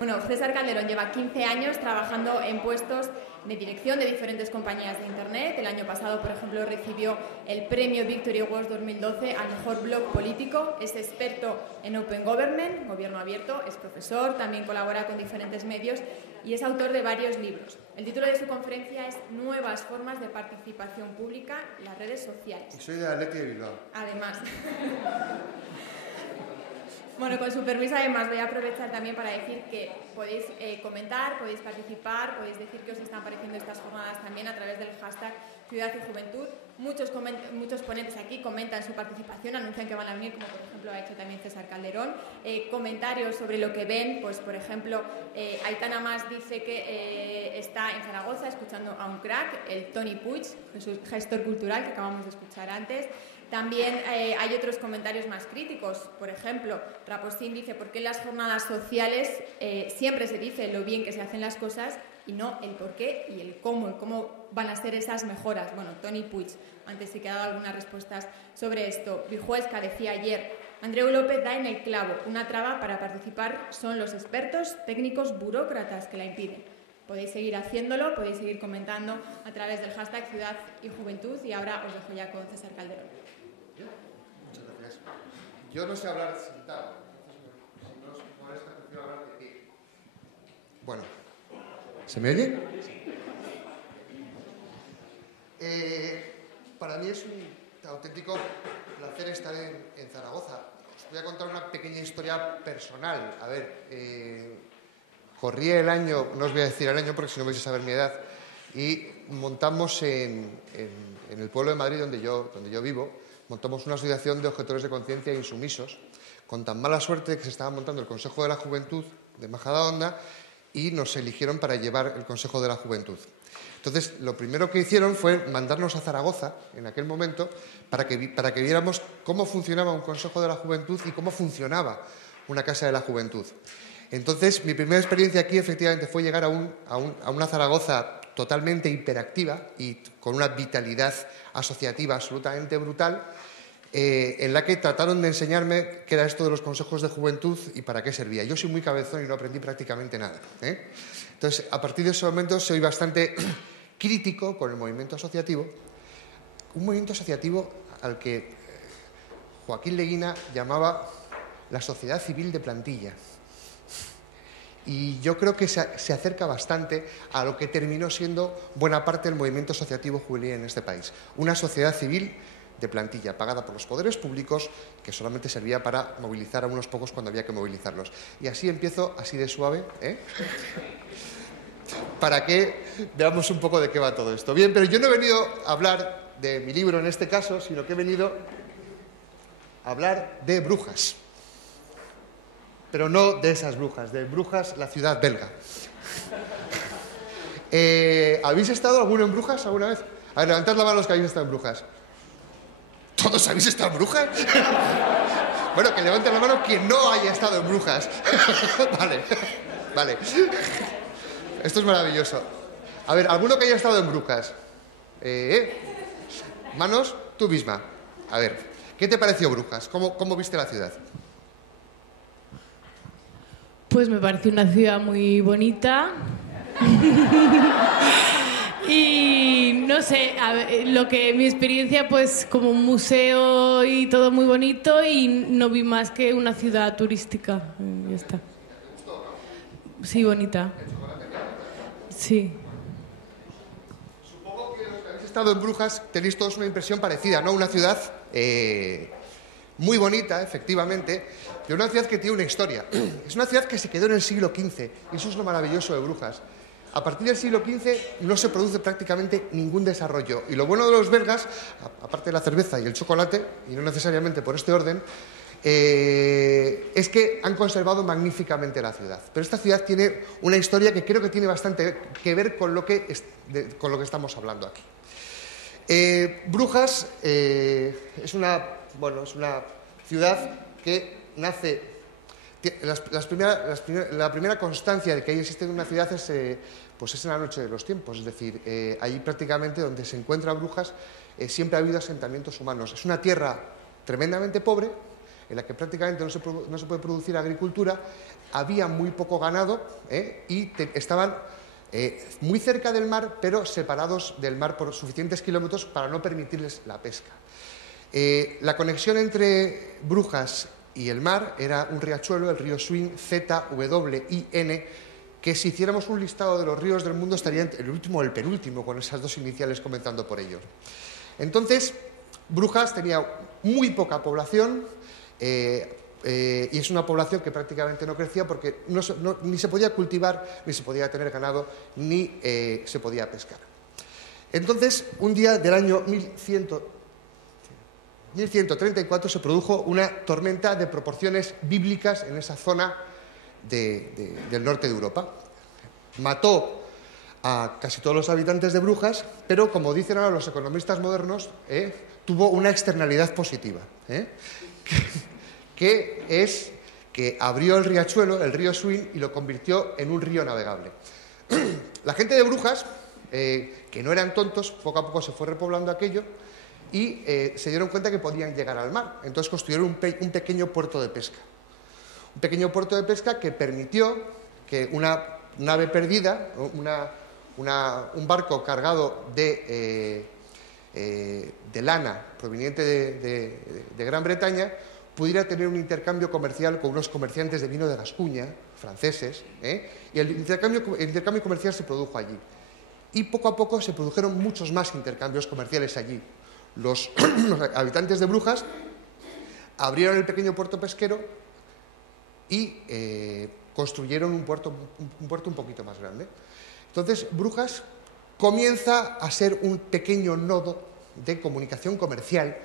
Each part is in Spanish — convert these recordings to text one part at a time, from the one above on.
Bueno, César Calderón lleva 15 años trabajando en puestos de dirección de diferentes compañías de Internet. El año pasado, por ejemplo, recibió el premio Victory Awards 2012 al mejor blog político. Es experto en Open Government, gobierno abierto, es profesor, también colabora con diferentes medios y es autor de varios libros. El título de su conferencia es Nuevas formas de participación pública en las redes sociales. Y soy de Athletic de Bilbao. Además. Bueno, con su permiso, además, voy a aprovechar también para decir que podéis comentar, podéis participar, podéis decir qué os están pareciendo estas jornadas también a través del hashtag Ciudad y Juventud. Muchos ponentes aquí comentan su participación, anuncian que van a venir, como por ejemplo ha hecho también César Calderón. Comentarios sobre lo que ven, pues por ejemplo, Aitana Mas dice que está en Zaragoza escuchando a un crack, el Toni Puig, gestor cultural que acabamos de escuchar antes. También hay otros comentarios más críticos. Por ejemplo, Rapostín dice ¿por qué en las jornadas sociales siempre se dice lo bien que se hacen las cosas y no el por qué y el cómo van a ser esas mejoras? Bueno, Toni Puig, antes sí que ha dado algunas respuestas sobre esto. Vijuesca decía ayer, Andreu López da en el clavo, una traba para participar son los expertos, técnicos, burócratas que la impiden. Podéis seguir haciéndolo, podéis seguir comentando a través del hashtag Ciudad y Juventud y ahora os dejo ya con César Calderón. Muchas gracias. Yo no sé hablar sentado, entonces si no os molesta, prefiero hablar de pie. Bueno, ¿se me oye? Para mí es un auténtico placer estar en Zaragoza. Os voy a contar una pequeña historia personal. A ver, corrí el año, no os voy a decir el año porque si no vais a saber mi edad, y montamos en el pueblo de Madrid donde yo vivo, montamos una asociación de objetores de conciencia e insumisos, con tan mala suerte que se estaba montando el Consejo de la Juventud de Majadahonda y nos eligieron para llevar el Consejo de la Juventud. Entonces, lo primero que hicieron fue mandarnos a Zaragoza, en aquel momento, para que viéramos cómo funcionaba un Consejo de la Juventud y cómo funcionaba una Casa de la Juventud. Entonces, mi primera experiencia aquí, efectivamente, fue llegar a una Zaragoza totalmente hiperactiva y con una vitalidad asociativa absolutamente brutal, en la que trataron de enseñarme qué era esto de los consejos de juventud y para qué servía. Yo soy muy cabezón y no aprendí prácticamente nada. Entonces, a partir de ese momento soy bastante crítico con el movimiento asociativo, un movimiento asociativo al que Joaquín Leguina llamaba la sociedad civil de plantilla. Y yo creo que se acerca bastante a lo que terminó siendo buena parte del movimiento asociativo juvenil en este país. Una sociedad civil de plantilla, pagada por los poderes públicos, que solamente servía para movilizar a unos pocos cuando había que movilizarlos. Y así empiezo, así de suave, para que veamos un poco de qué va todo esto. Bien, pero yo no he venido a hablar de mi libro en este caso, sino que he venido a hablar de brujas. Pero no de esas brujas, de Brujas, la ciudad belga. ¿Habéis estado alguno en Brujas alguna vez? A ver, levantad la mano los que habéis estado en Brujas. ¿Todos habéis estado en Brujas? Bueno, que levanten la mano quien no haya estado en Brujas. Vale. Esto es maravilloso. A ver, ¿alguno que haya estado en Brujas? Manos, tú misma. A ver, ¿qué te pareció Brujas? ¿Cómo viste la ciudad? Pues me pareció una ciudad muy bonita. Y no sé, mi experiencia pues como un museo y todo muy bonito y no vi más que una ciudad turística. Ya está. Sí, bonita. Sí. Supongo que los que habéis estado en Brujas tenéis todos una impresión parecida, ¿no? Una ciudad muy bonita, efectivamente, pero una ciudad que tiene una historia. Es una ciudad que se quedó en el siglo XV, y eso es lo maravilloso de Brujas. A partir del siglo XV no se produce prácticamente ningún desarrollo. Y lo bueno de los belgas, aparte de la cerveza y el chocolate, y no necesariamente por este orden, es que han conservado magníficamente la ciudad. Pero esta ciudad tiene una historia que creo que tiene bastante que ver con lo que estamos hablando aquí. Brujas es una ciudad que nace. La primera constancia de que ahí existe una ciudad es en la noche de los tiempos. Es decir, ahí prácticamente donde se encuentran Brujas siempre ha habido asentamientos humanos. Es una tierra tremendamente pobre en la que prácticamente no se puede producir agricultura, había muy poco ganado y estaban muy cerca del mar, pero separados del mar por suficientes kilómetros para no permitirles la pesca. La conexión entre Brujas y el mar era un riachuelo, el río Swin, ZWIN, que si hiciéramos un listado de los ríos del mundo estaría el último o el penúltimo, con esas dos iniciales comenzando por ellos. Entonces, Brujas tenía muy poca población y es una población que prácticamente no crecía porque ni se podía cultivar, ni se podía tener ganado, ni se podía pescar. Entonces, un día del año 1134 se produjo una tormenta de proporciones bíblicas en esa zona del norte de Europa. Mató a casi todos los habitantes de Brujas, pero como dicen ahora los economistas modernos, tuvo una externalidad positiva, que es que abrió el riachuelo, el río Swin, y lo convirtió en un río navegable. La gente de Brujas, que no eran tontos, poco a poco se fue repoblando aquello y se dieron cuenta que podían llegar al mar. Entonces construyeron un pequeño puerto de pesca. Un pequeño puerto de pesca que permitió que una nave perdida, un barco cargado de lana proveniente de Gran Bretaña, pudiera tener un intercambio comercial con unos comerciantes de vino de Gascuña, franceses, y el intercambio comercial se produjo allí. Y poco a poco se produjeron muchos más intercambios comerciales allí. Los habitantes de Brujas abrieron el pequeño puerto pesquero y construyeron un puerto un poquito más grande. Entonces, Brujas comienza a ser un pequeño nodo de comunicación comercial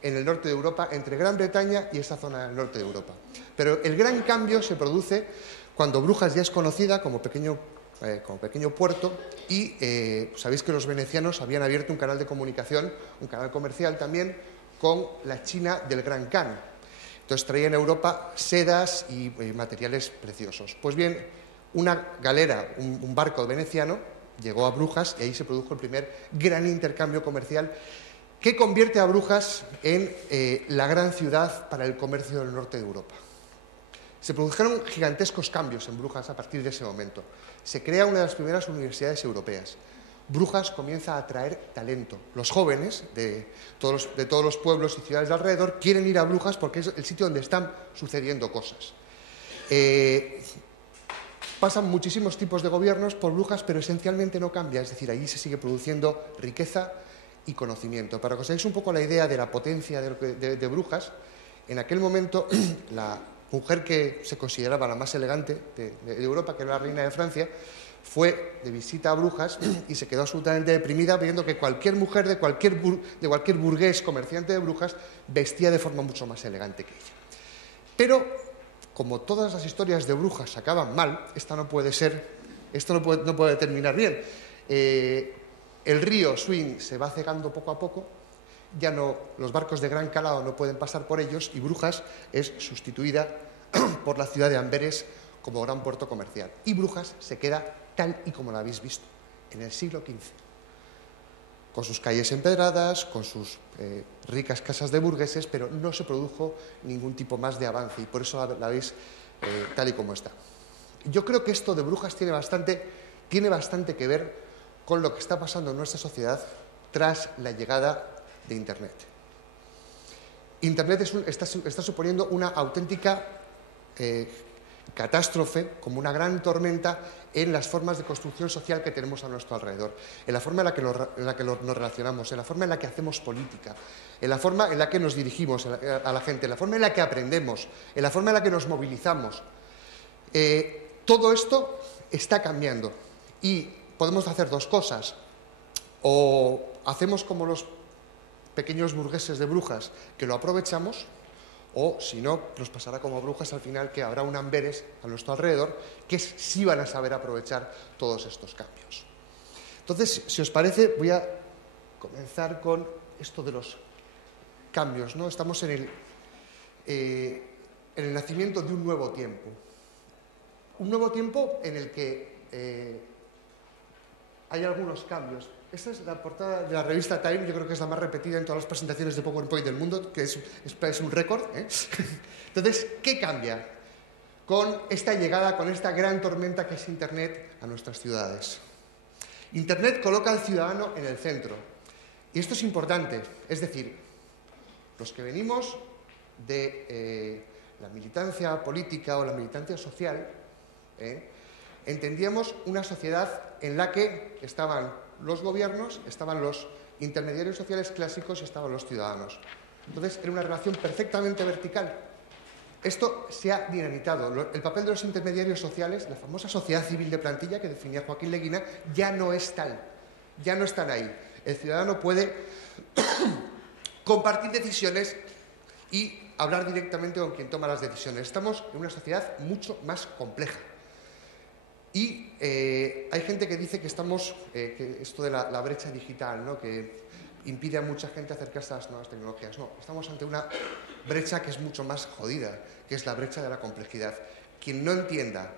en el norte de Europa, entre Gran Bretaña y esa zona del norte de Europa. Pero el gran cambio se produce cuando Brujas ya es conocida como pequeño puerto y sabéis que los venecianos habían abierto un canal de comunicación, un canal comercial también, con la China del Gran Khan. Entonces traían a Europa sedas y materiales preciosos. Pues bien, una galera, un barco veneciano, llegó a Brujas y ahí se produjo el primer gran intercambio comercial que convierte a Brujas en la gran ciudad para el comercio del norte de Europa. Se produjeron gigantescos cambios en Brujas a partir de ese momento. Se crea una de las primeras universidades europeas. Brujas comienza a atraer talento. Los jóvenes de todos los pueblos y ciudades de alrededor quieren ir a Brujas porque es el sitio donde están sucediendo cosas. Pasan muchísimos tipos de gobiernos por Brujas, pero esencialmente no cambia. Es decir, allí se sigue produciendo riqueza y conocimiento. Para que os hagáis un poco la idea de la potencia de Brujas, en aquel momento la mujer que se consideraba la más elegante de Europa, que era la reina de Francia, fue de visita a Brujas y se quedó absolutamente deprimida viendo que cualquier mujer de cualquier burgués comerciante de Brujas vestía de forma mucho más elegante que ella. Pero, como todas las historias de Brujas acaban mal, esto no puede terminar bien. El río Swin se va cegando poco a poco, ya no, los barcos de gran calado no pueden pasar por ellos y Brujas es sustituida por la ciudad de Amberes como gran puerto comercial. Y Brujas se queda tal y como la habéis visto, en el siglo XV, con sus calles empedradas, con sus ricas casas de burgueses, pero no se produjo ningún tipo más de avance y por eso la veis tal y como está. Yo creo que esto de Brujas tiene bastante que ver con lo que está pasando en nuestra sociedad tras la llegada de Internet. Internet está suponiendo una auténtica catástrofe, como una gran tormenta en las formas de construcción social que tenemos a nuestro alrededor, en la forma en la que nos relacionamos, en la forma en la que hacemos política, en la forma en la que nos dirigimos a la gente, en la forma en la que aprendemos, en la forma en la que nos movilizamos. Todo esto está cambiando y podemos hacer dos cosas. O hacemos como los pequeños burgueses de Brujas, que lo aprovechamos, o si no, nos pasará como a Brujas al final, que habrá un Amberes a nuestro alrededor que sí van a saber aprovechar todos estos cambios. Entonces, si os parece, voy a comenzar con esto de los cambios, ¿no? Estamos en el nacimiento de un nuevo tiempo. Un nuevo tiempo en el que hay algunos cambios. Esta es la portada de la revista Time, yo creo que es la más repetida en todas las presentaciones de PowerPoint del mundo, que es un récord. Entonces, ¿qué cambia con esta llegada, con esta gran tormenta que es Internet a nuestras ciudades? Internet coloca al ciudadano en el centro. Y esto es importante, es decir, los que venimos de la militancia política o la militancia social, entendíamos una sociedad en la que estaban los gobiernos, estaban los intermediarios sociales clásicos y estaban los ciudadanos. Entonces, era una relación perfectamente vertical. Esto se ha dinamitado. El papel de los intermediarios sociales, la famosa sociedad civil de plantilla que definía Joaquín Leguina, ya no es tal. Ya no están ahí. El ciudadano puede compartir decisiones y hablar directamente con quien toma las decisiones. Estamos en una sociedad mucho más compleja. Y hay gente que dice que estamos, que esto de la brecha digital, ¿no?, que impide a mucha gente acercarse a las nuevas tecnologías. No, estamos ante una brecha que es mucho más jodida, que es la brecha de la complejidad. Quien no entienda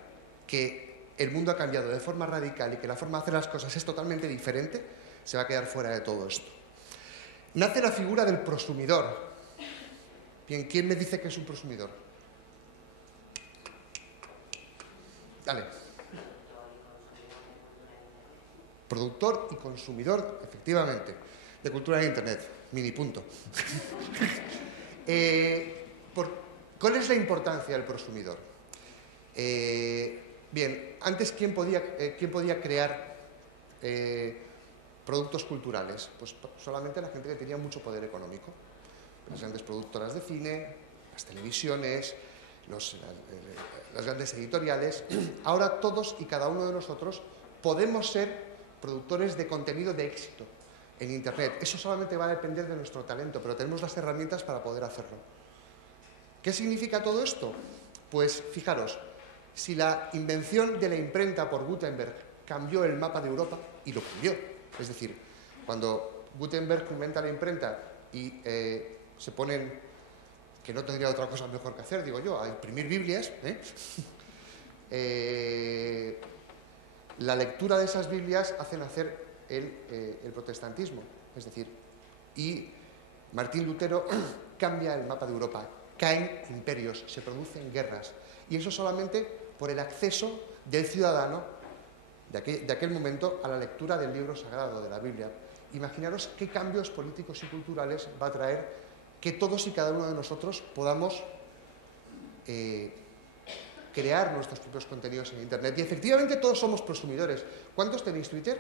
que el mundo ha cambiado de forma radical y que la forma de hacer las cosas es totalmente diferente, se va a quedar fuera de todo esto. Nace la figura del prosumidor. Bien, ¿quién me dice que es un prosumidor? Dale. Productor y consumidor, efectivamente, de cultura de Internet. Mini punto. ¿Cuál es la importancia del prosumidor? Bien, antes, ¿quién podía crear productos culturales? Pues solamente la gente que tenía mucho poder económico. Las grandes productoras de cine, las televisiones, las grandes editoriales. Ahora todos y cada uno de nosotros podemos ser productores de contenido de éxito en Internet. Eso solamente va a depender de nuestro talento, pero tenemos las herramientas para poder hacerlo. ¿Qué significa todo esto? Pues fijaros, si la invención de la imprenta por Gutenberg cambió el mapa de Europa, y lo cambió, es decir, cuando Gutenberg inventa la imprenta y se ponen, que no tendría otra cosa mejor que hacer, digo yo, a imprimir Biblias, la lectura de esas Biblias hace nacer el protestantismo, es decir, y Martín Lutero cambia el mapa de Europa, caen imperios, se producen guerras, y eso solamente por el acceso del ciudadano de aquel momento a la lectura del libro sagrado, de la Biblia. Imaginaros qué cambios políticos y culturales va a traer que todos y cada uno de nosotros podamos crear nuestros propios contenidos en Internet. Y efectivamente todos somos prosumidores. ¿Cuántos tenéis Twitter?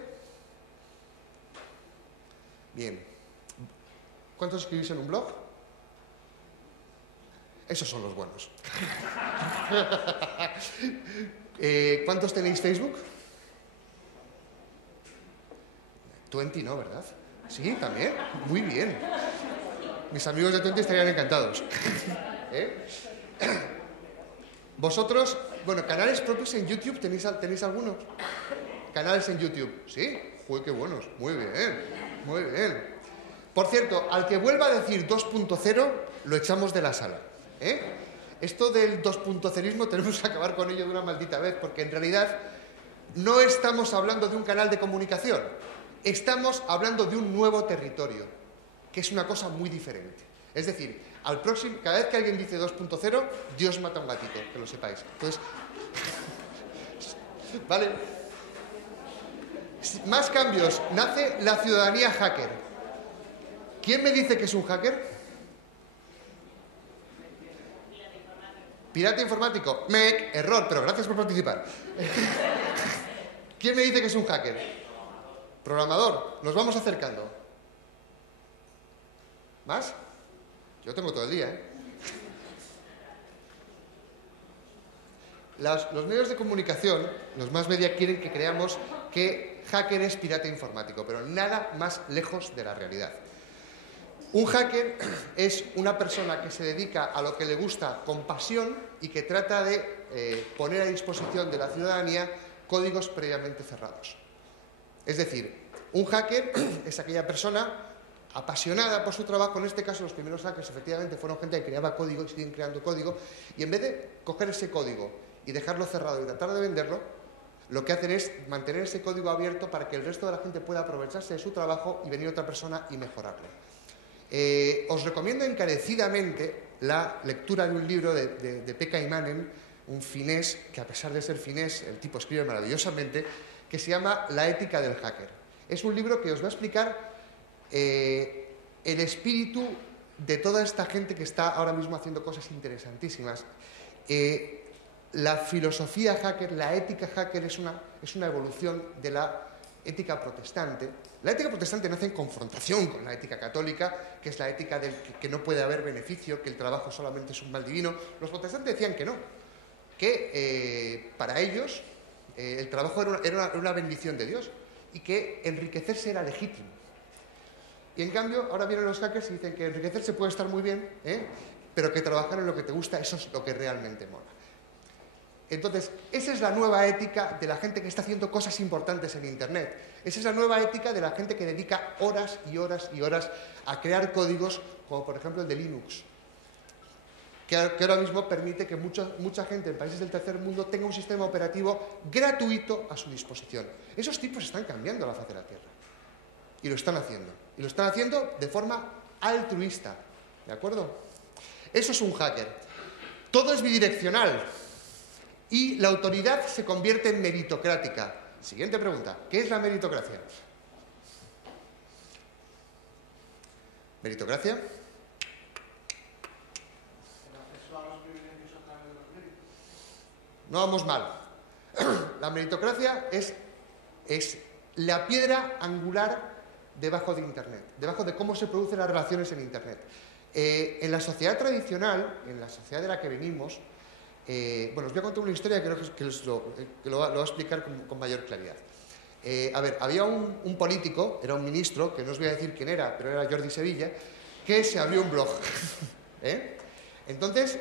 Bien. ¿Cuántos escribís en un blog? Esos son los buenos. ¿Cuántos tenéis Facebook? 20, ¿no? ¿Verdad? Sí, también. Muy bien. Mis amigos de 20 estarían encantados. Vosotros, bueno, canales propios en YouTube, ¿tenéis alguno? ¿Canales en YouTube? ¿Sí? Uy, qué buenos. Muy bien, muy bien. Por cierto, al que vuelva a decir 2.0, lo echamos de la sala. Esto del 2.0ismo tenemos que acabar con ello de una maldita vez, porque en realidad no estamos hablando de un canal de comunicación, estamos hablando de un nuevo territorio, que es una cosa muy diferente. Es decir, cada vez que alguien dice 2.0, Dios mata a un gatito, que lo sepáis. Entonces, vale. Más cambios. Nace la ciudadanía hacker. ¿Quién me dice que es un hacker? Pirata informático. Error, pero gracias por participar. ¿Quién me dice que es un hacker? Programador. Nos vamos acercando. ¿Más? Yo tengo todo el día, Los medios de comunicación, los más media, quieren que creamos que hacker es pirata informático, pero nada más lejos de la realidad. Un hacker es una persona que se dedica a lo que le gusta con pasión y que trata de poner a disposición de la ciudadanía códigos previamente cerrados. Es decir, un hacker es aquella persona apasionada por su trabajo. En este caso, los primeros hackers efectivamente fueron gente que creaba código y siguen creando código, y en vez de coger ese código y dejarlo cerrado y tratar de venderlo, lo que hacen es mantener ese código abierto para que el resto de la gente pueda aprovecharse de su trabajo y venir otra persona y mejorarlo. Os recomiendo encarecidamente la lectura de un libro de Pekka Imanen, un finés, que a pesar de ser finés, el tipo escribe maravillosamente, que se llama La ética del hacker. Es un libro que os va a explicar el espíritu de toda esta gente que está ahora mismo haciendo cosas interesantísimas. La filosofía hacker, la ética hacker es una evolución de la ética protestante. La ética protestante nace en confrontación con la ética católica, que es la ética del que no puede haber beneficio, que el trabajo solamente es un mal divino. Los protestantes decían que no, que para ellos el trabajo era una bendición de Dios y que enriquecerse era legítimo. Y en cambio, ahora vienen los hackers y dicen que enriquecerse puede estar muy bien, pero que trabajar en lo que te gusta, eso es lo que realmente mola. Entonces, esa es la nueva ética de la gente que está haciendo cosas importantes en Internet. Esa es la nueva ética de la gente que dedica horas y horas y horas a crear códigos, como por ejemplo el de Linux, que ahora mismo permite que mucha gente en países del tercer mundo tenga un sistema operativo gratuito a su disposición. Esos tipos están cambiando la faz de la Tierra. Y lo están haciendo. Y lo están haciendo de forma altruista. ¿De acuerdo? Eso es un hacker. Todo es bidireccional. Y la autoridad se convierte en meritocrática. Siguiente pregunta. ¿Qué es la meritocracia? ¿Meritocracia? No vamos mal. La meritocracia es la piedra angular debajo de Internet, debajo de cómo se producen las relaciones en Internet. En la sociedad tradicional, en la sociedad de la que venimos, bueno, os voy a contar una historia que creo que lo va a explicar con mayor claridad. A ver, había un político, era un ministro, que no os voy a decir quién era, pero era Jordi Sevilla, que se abrió un blog. Entonces,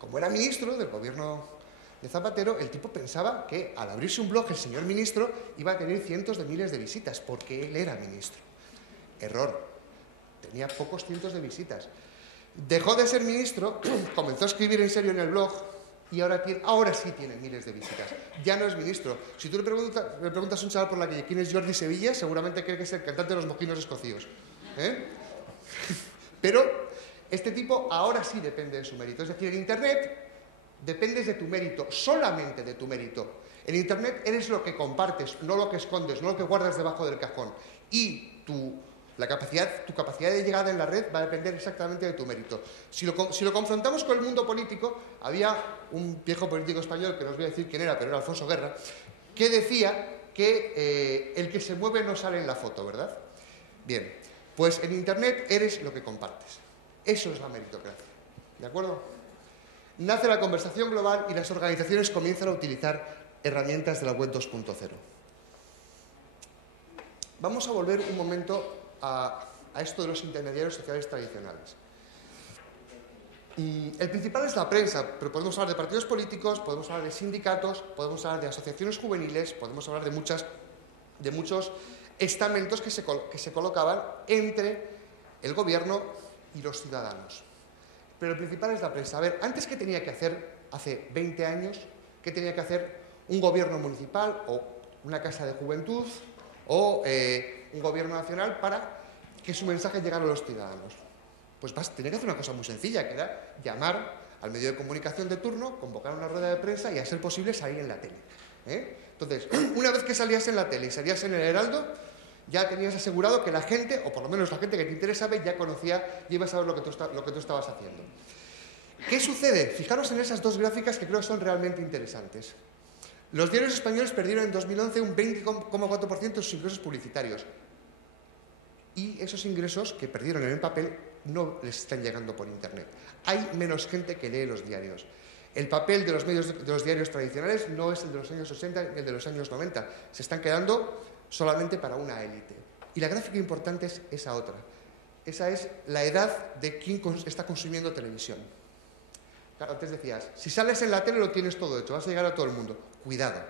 como era ministro del gobierno de Zapatero, el tipo pensaba que al abrirse un blog el señor ministro iba a tener cientos de miles de visitas, porque él era ministro. Error. Tenía pocos cientos de visitas. Dejó de ser ministro, comenzó a escribir en serio en el blog y ahora sí tiene miles de visitas. Ya no es ministro. Si tú le preguntas a un chaval por la calle quién es Jordi Sevilla, seguramente cree que es el cantante de los Mojinos Escocíos. Pero este tipo ahora sí depende de su mérito. Es decir, en Internet dependes de tu mérito, solamente de tu mérito. En Internet eres lo que compartes, no lo que escondes, no lo que guardas debajo del cajón. Y tu capacidad de llegada en la red va a depender exactamente de tu mérito. Si lo confrontamos con el mundo político, había un viejo político español, que no os voy a decir quién era, pero era Alfonso Guerra, que decía que el que se mueve no sale en la foto, ¿verdad? Bien, pues en Internet eres lo que compartes. Eso es la meritocracia, ¿de acuerdo? Nace la conversación global y las organizaciones comienzan a utilizar herramientas de la web 2.0. Vamos a volver un momento a esto de los intermediarios sociales tradicionales. El principal es la prensa, pero podemos hablar de partidos políticos, podemos hablar de sindicatos, podemos hablar de asociaciones juveniles, podemos hablar de muchos estamentos que se colocaban entre el gobierno y los ciudadanos. Pero el principal es la prensa. A ver, antes, ¿qué tenía que hacer hace 20 años? ¿Qué tenía que hacer un gobierno municipal o una casa de juventud o un gobierno nacional para que su mensaje llegara a los ciudadanos? Pues tenía que hacer una cosa muy sencilla, que era llamar al medio de comunicación de turno, convocar una rueda de prensa y, a ser posible, salir en la tele. Entonces, una vez que salías en la tele y salías en el Heraldo, ya tenías asegurado que la gente, o por lo menos la gente que te interesaba, ya conocía y iba a saber lo que tú estabas haciendo. ¿Qué sucede? Fijaros en esas dos gráficas que creo que son realmente interesantes. Los diarios españoles perdieron en 2011 un 20,4% de sus ingresos publicitarios. Y esos ingresos que perdieron en el papel no les están llegando por Internet. Hay menos gente que lee los diarios. El papel de los diarios tradicionales no es el de los años 80 ni el de los años 90. Se están quedando solamente para una élite. Y la gráfica importante es esa otra. Esa es la edad de quien está consumiendo televisión. Claro, antes decías, si sales en la tele lo tienes todo hecho, vas a llegar a todo el mundo. Cuidado.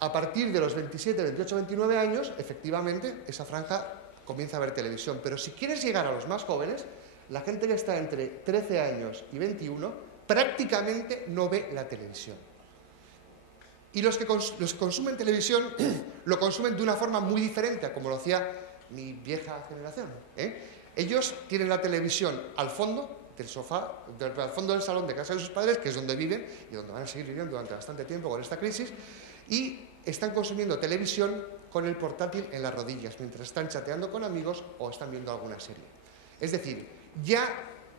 A partir de los 27, 28, 29 años, efectivamente, esa franja comienza a ver televisión. Pero si quieres llegar a los más jóvenes, la gente que está entre 13 años y 21 prácticamente no ve la televisión. Y los que consumen televisión lo consumen de una forma muy diferente a como lo hacía mi vieja generación. Ellos tienen la televisión al fondo del sofá, al fondo del salón de casa de sus padres, que es donde viven y donde van a seguir viviendo durante bastante tiempo con esta crisis, y están consumiendo televisión con el portátil en las rodillas, mientras están chateando con amigos o están viendo alguna serie. Es decir, ya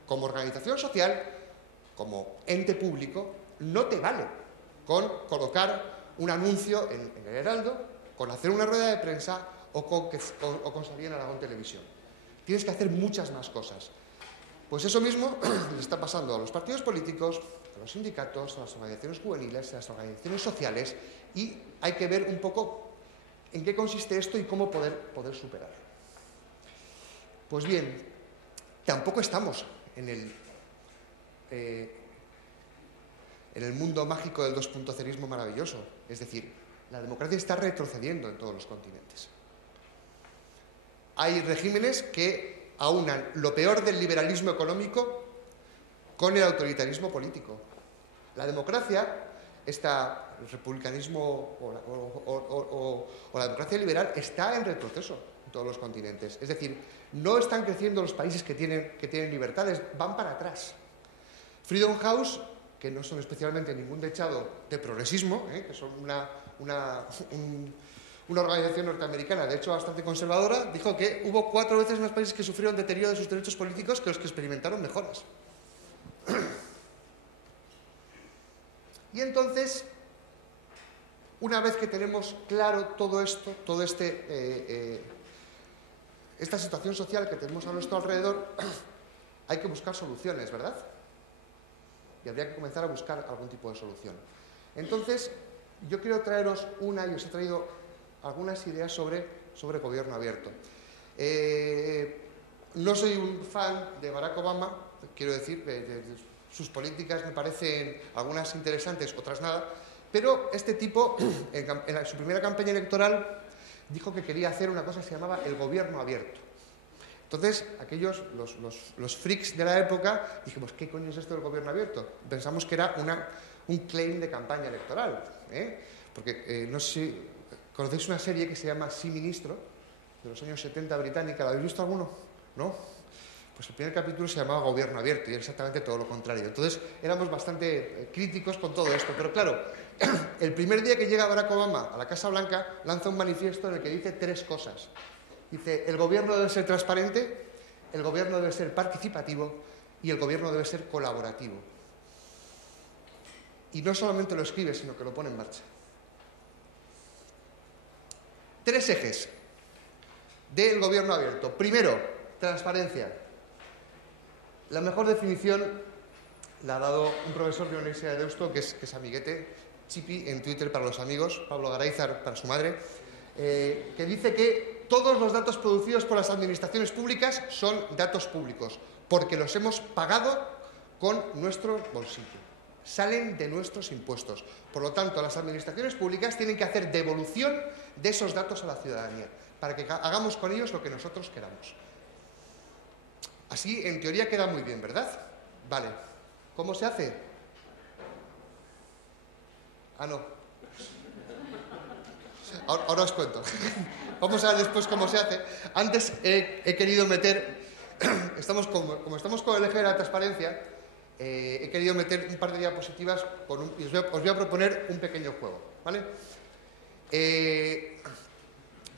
como organización social, como ente público, no te vale con colocar un anuncio en el Heraldo, con hacer una rueda de prensa o con salir en Aragón Televisión. Tienes que hacer muchas más cosas. Pues eso mismo le está pasando a los partidos políticos, a los sindicatos, a las organizaciones juveniles, a las organizaciones sociales, y hay que ver un poco en qué consiste esto y cómo poder superarlo. Pues bien, tampoco estamos en el mundo mágico del 2.0ismo maravilloso. Es decir, la democracia está retrocediendo en todos los continentes. Hay regímenes que aunan lo peor del liberalismo económico con el autoritarismo político. La democracia, el republicanismo o la democracia liberal está en retroceso en todos los continentes. Es decir, no están creciendo los países que tienen libertades, van para atrás. Freedom House, que no son especialmente ningún dechado de progresismo, que son una organización norteamericana, de hecho bastante conservadora, dijo que hubo 4 veces más países que sufrieron deterioro de sus derechos políticos que los que experimentaron mejoras. Y entonces, una vez que tenemos claro todo esto, esta situación social que tenemos a nuestro alrededor, hay que buscar soluciones, ¿verdad? Y habría que comenzar a buscar algún tipo de solución. Entonces, yo quiero traeros y os he traído algunas ideas sobre gobierno abierto. No soy un fan de Barack Obama, quiero decir, sus políticas me parecen algunas interesantes, otras nada, pero este tipo, en su primera campaña electoral, dijo que quería hacer una cosa que se llamaba el gobierno abierto. Entonces, los freaks de la época, dijimos, ¿qué coño es esto del gobierno abierto? Pensamos que era un claim de campaña electoral, porque no sé si conocéis una serie que se llama Sí, Ministro, de los años 70 británica. ¿La habéis visto alguno? ¿No? Pues el primer capítulo se llamaba Gobierno Abierto y era exactamente todo lo contrario. Entonces éramos bastante críticos con todo esto. Pero claro, el primer día que llega Barack Obama a la Casa Blanca lanza un manifiesto en el que dice 3 cosas. Dice, el gobierno debe ser transparente, el gobierno debe ser participativo y el gobierno debe ser colaborativo. Y no solamente lo escribe, sino que lo pone en marcha. 3 ejes del gobierno abierto. Primero, transparencia. La mejor definición la ha dado un profesor de la Universidad de Deusto, que es amiguete, Chipi, en Twitter para los amigos, Pablo Garayzar para su madre, que dice que todos los datos producidos por las administraciones públicas son datos públicos, porque los hemos pagado con nuestro bolsillo. Salen de nuestros impuestos. Por lo tanto, las administraciones públicas tienen que hacer devolución de esos datos a la ciudadanía, para que hagamos con ellos lo que nosotros queramos. Así, en teoría, queda muy bien, ¿verdad? Vale. ¿Cómo se hace? No. Ahora os cuento. Vamos a ver después cómo se hace. Antes he querido meter, como estamos con el eje de la transparencia, he querido meter un par de diapositivas y os voy a proponer un pequeño juego, ¿vale?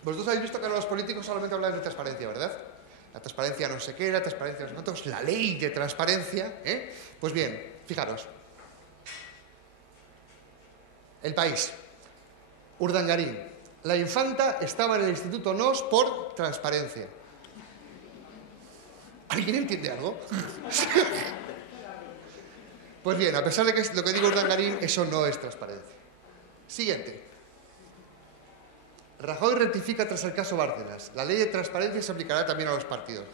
Vosotros habéis visto que los políticos solamente hablan de transparencia, ¿verdad? La transparencia no sé qué, la transparencia no sé cuántos, la ley de transparencia, Pues bien, fijaros. El País. Urdangarín. La infanta estaba en el Instituto NOS por transparencia. ¿Alguien entiende algo? Pues bien, a pesar de que es lo que digo Urdangarín, eso no es transparencia. Siguiente. Rajoy rectifica tras el caso Bárcenas. La ley de transparencia se aplicará también a los partidos.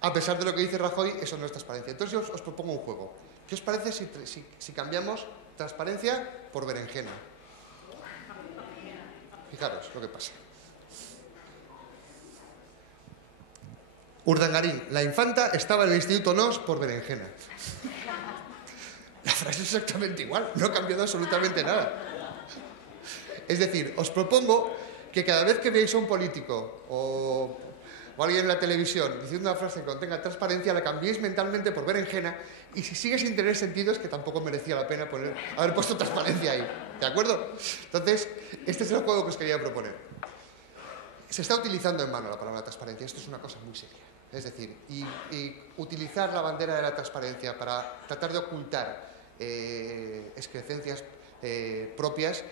A pesar de lo que dice Rajoy, eso no es transparencia. Entonces yo os propongo un juego. ¿Qué os parece si cambiamos transparencia por berenjena? Fijaros lo que pasa. Urdangarín. La infanta estaba en el Instituto NOS por berenjena. frase es exactamente igual, no ha cambiado absolutamente nada. Es decir, os propongo que cada vez que veáis a un político o alguien en la televisión diciendo una frase que contenga transparencia, la cambiéis mentalmente por berenjena, y si sigue sin tener sentido es que tampoco merecía la pena haber puesto transparencia ahí. ¿De acuerdo? Entonces, este es el juego que os quería proponer. Se está utilizando en vano la palabra transparencia. Esto es una cosa muy seria. Es decir, y utilizar la bandera de la transparencia para tratar de ocultar excrecencias propias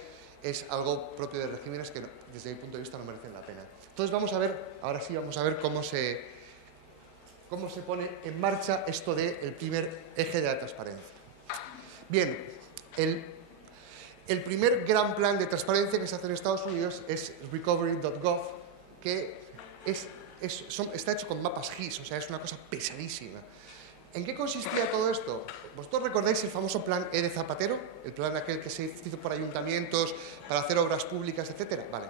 es algo propio de regímenes que, desde mi punto de vista, no merecen la pena. Entonces vamos a ver, ahora sí vamos a ver cómo se pone en marcha esto del primer eje de la transparencia. Bien, el primer gran plan de transparencia que se hace en Estados Unidos es recovery.gov, que está hecho con mapas GIS, o sea, es una cosa pesadísima. ¿En qué consistía todo esto? ¿Vosotros recordáis el famoso plan E de Zapatero? El plan aquel que se hizo por ayuntamientos para hacer obras públicas, etcétera. Vale.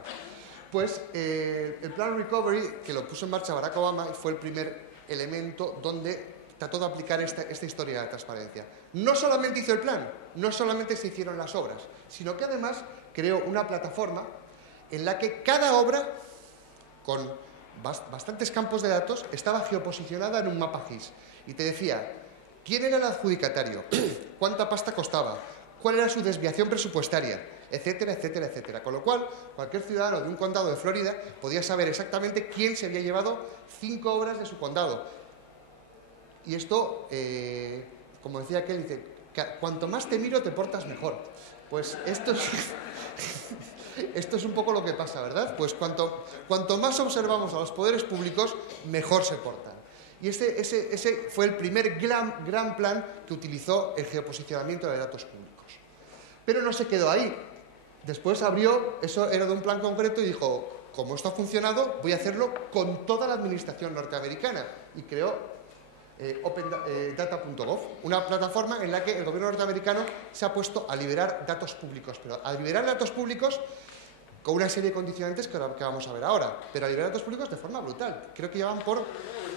Pues el plan Recovery, que lo puso en marcha Barack Obama, fue el primer elemento donde trató de aplicar esta historia de la transparencia. No solamente hizo el plan, no solamente se hicieron las obras, sino que además creó una plataforma en la que cada obra, con bastantes campos de datos, estaba geoposicionada en un mapa GIS. Y te decía quién era el adjudicatario, cuánta pasta costaba, cuál era su desviación presupuestaria, etcétera, etcétera, etcétera. Con lo cual, cualquier ciudadano de un condado de Florida podía saber exactamente quién se había llevado 5 obras de su condado. Y esto, como decía aquel, dice, cuanto más te miro, te portas mejor. Pues esto es un poco lo que pasa, ¿verdad? Pues cuanto más observamos a los poderes públicos, mejor se portan. Y ese fue el primer gran plan que utilizó el geoposicionamiento de datos públicos. Pero no se quedó ahí. Después eso era de un plan concreto y dijo, como esto ha funcionado, voy a hacerlo con toda la administración norteamericana. Y creó OpenData.gov, una plataforma en la que el gobierno norteamericano se ha puesto a liberar datos públicos. Pero a liberar datos públicos con una serie de condicionantes que vamos a ver ahora, pero a liberar datos públicos de forma brutal. Creo que llevan por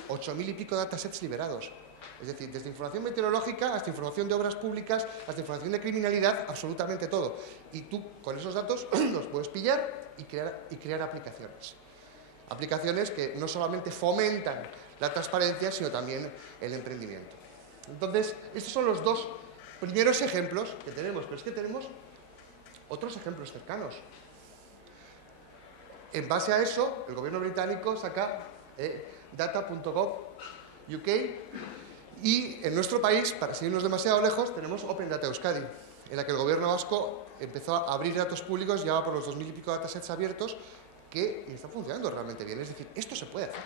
8.000 y pico datasets liberados. Es decir, desde información meteorológica hasta información de obras públicas, hasta información de criminalidad, absolutamente todo. Y tú, con esos datos, los puedes pillar y crear aplicaciones. Aplicaciones que no solamente fomentan la transparencia, sino también el emprendimiento. Entonces, estos son los dos primeros ejemplos que tenemos, pero es que tenemos otros ejemplos cercanos. En base a eso, el gobierno británico saca data.gov UK, y en nuestro país, para seguirnos demasiado lejos, tenemos Open Data Euskadi, en la que el gobierno vasco empezó a abrir datos públicos, ya va por los 2.000 y pico datasets abiertos, que están funcionando realmente bien. Es decir, esto se puede hacer,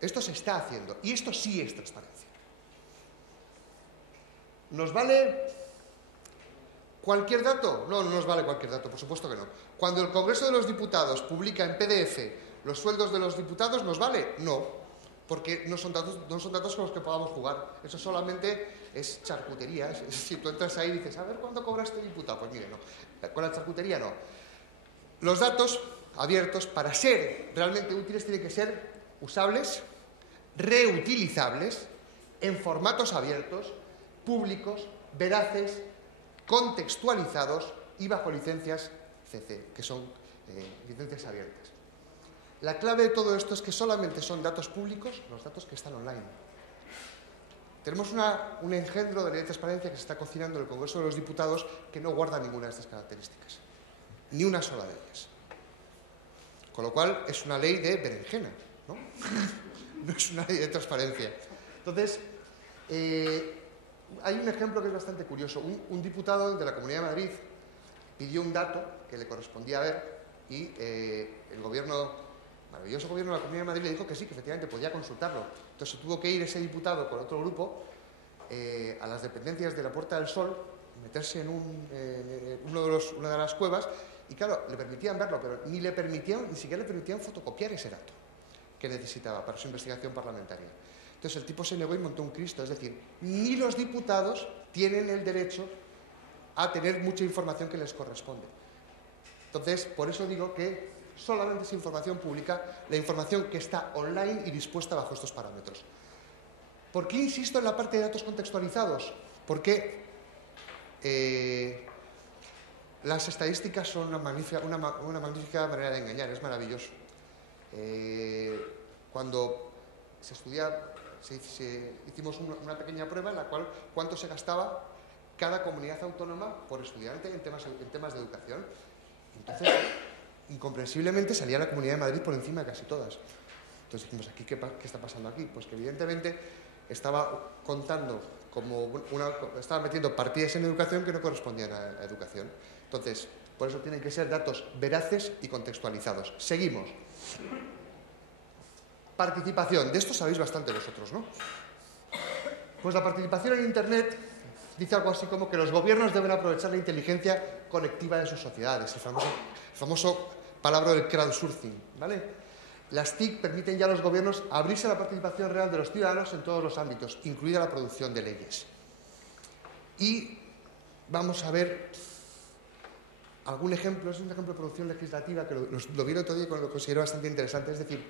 esto se está haciendo, y esto sí es transparencia. ¿Nos vale cualquier dato? No, no nos vale cualquier dato, por supuesto que no. Cuando el Congreso de los Diputados publica en PDF los sueldos de los diputados, ¿nos vale? No, porque no son datos con los que podamos jugar. Eso solamente es charcutería. Es decir, tú entras ahí y dices, a ver, ¿cuánto cobra este diputado? Pues mire, no. Con la charcutería no. Los datos abiertos, para ser realmente útiles, tienen que ser usables, reutilizables, en formatos abiertos, públicos, veraces, contextualizados y bajo licencias CC, que son licencias abiertas. La clave de todo esto es que solamente son datos públicos los datos que están online. Tenemos un engendro de ley de transparencia que se está cocinando en el Congreso de los Diputados que no guarda ninguna de estas características, ni una sola de ellas. Con lo cual es una ley de berenjena, ¿no? No es una ley de transparencia. Entonces, hay un ejemplo que es bastante curioso. Un diputado de la Comunidad de Madrid pidió un dato que le correspondía a ver y el maravilloso gobierno de la Comunidad de Madrid le dijo que sí, que efectivamente podía consultarlo. Entonces tuvo que ir ese diputado con otro grupo a las dependencias de la Puerta del Sol, meterse en una de las cuevas y claro, le permitían verlo, pero ni siquiera le permitían fotocopiar ese dato que necesitaba para su investigación parlamentaria. Entonces el tipo se negó y montó un Cristo. Es decir, ni los diputados tienen el derecho a tener mucha información que les corresponde. Entonces, por eso digo que solamente es información pública, la información que está online y dispuesta bajo estos parámetros. ¿Por qué insisto en la parte de datos contextualizados? Porque las estadísticas son una magnífica manera de engañar, es maravilloso. Cuando se estudia, hicimos una pequeña prueba en la cual cuánto se gastaba cada comunidad autónoma por estudiante en temas de educación. Entonces, incomprensiblemente salía la Comunidad de Madrid por encima de casi todas. Entonces dijimos, ¿aquí qué está pasando aquí? Pues que evidentemente estaba estaba metiendo partidas en educación que no correspondían a educación. Entonces, por eso tienen que ser datos veraces y contextualizados. Seguimos. Participación. De esto sabéis bastante vosotros, ¿no? Pues la participación en Internet dice algo así como que los gobiernos deben aprovechar la inteligencia colectiva de sus sociedades, el famoso palabra del crowdsourcing, ¿vale? Las TIC permiten ya a los gobiernos abrirse a la participación real de los ciudadanos en todos los ámbitos, incluida la producción de leyes. Y vamos a ver algún ejemplo, es un ejemplo de producción legislativa que lo vi el otro día y lo considero bastante interesante. Es decir,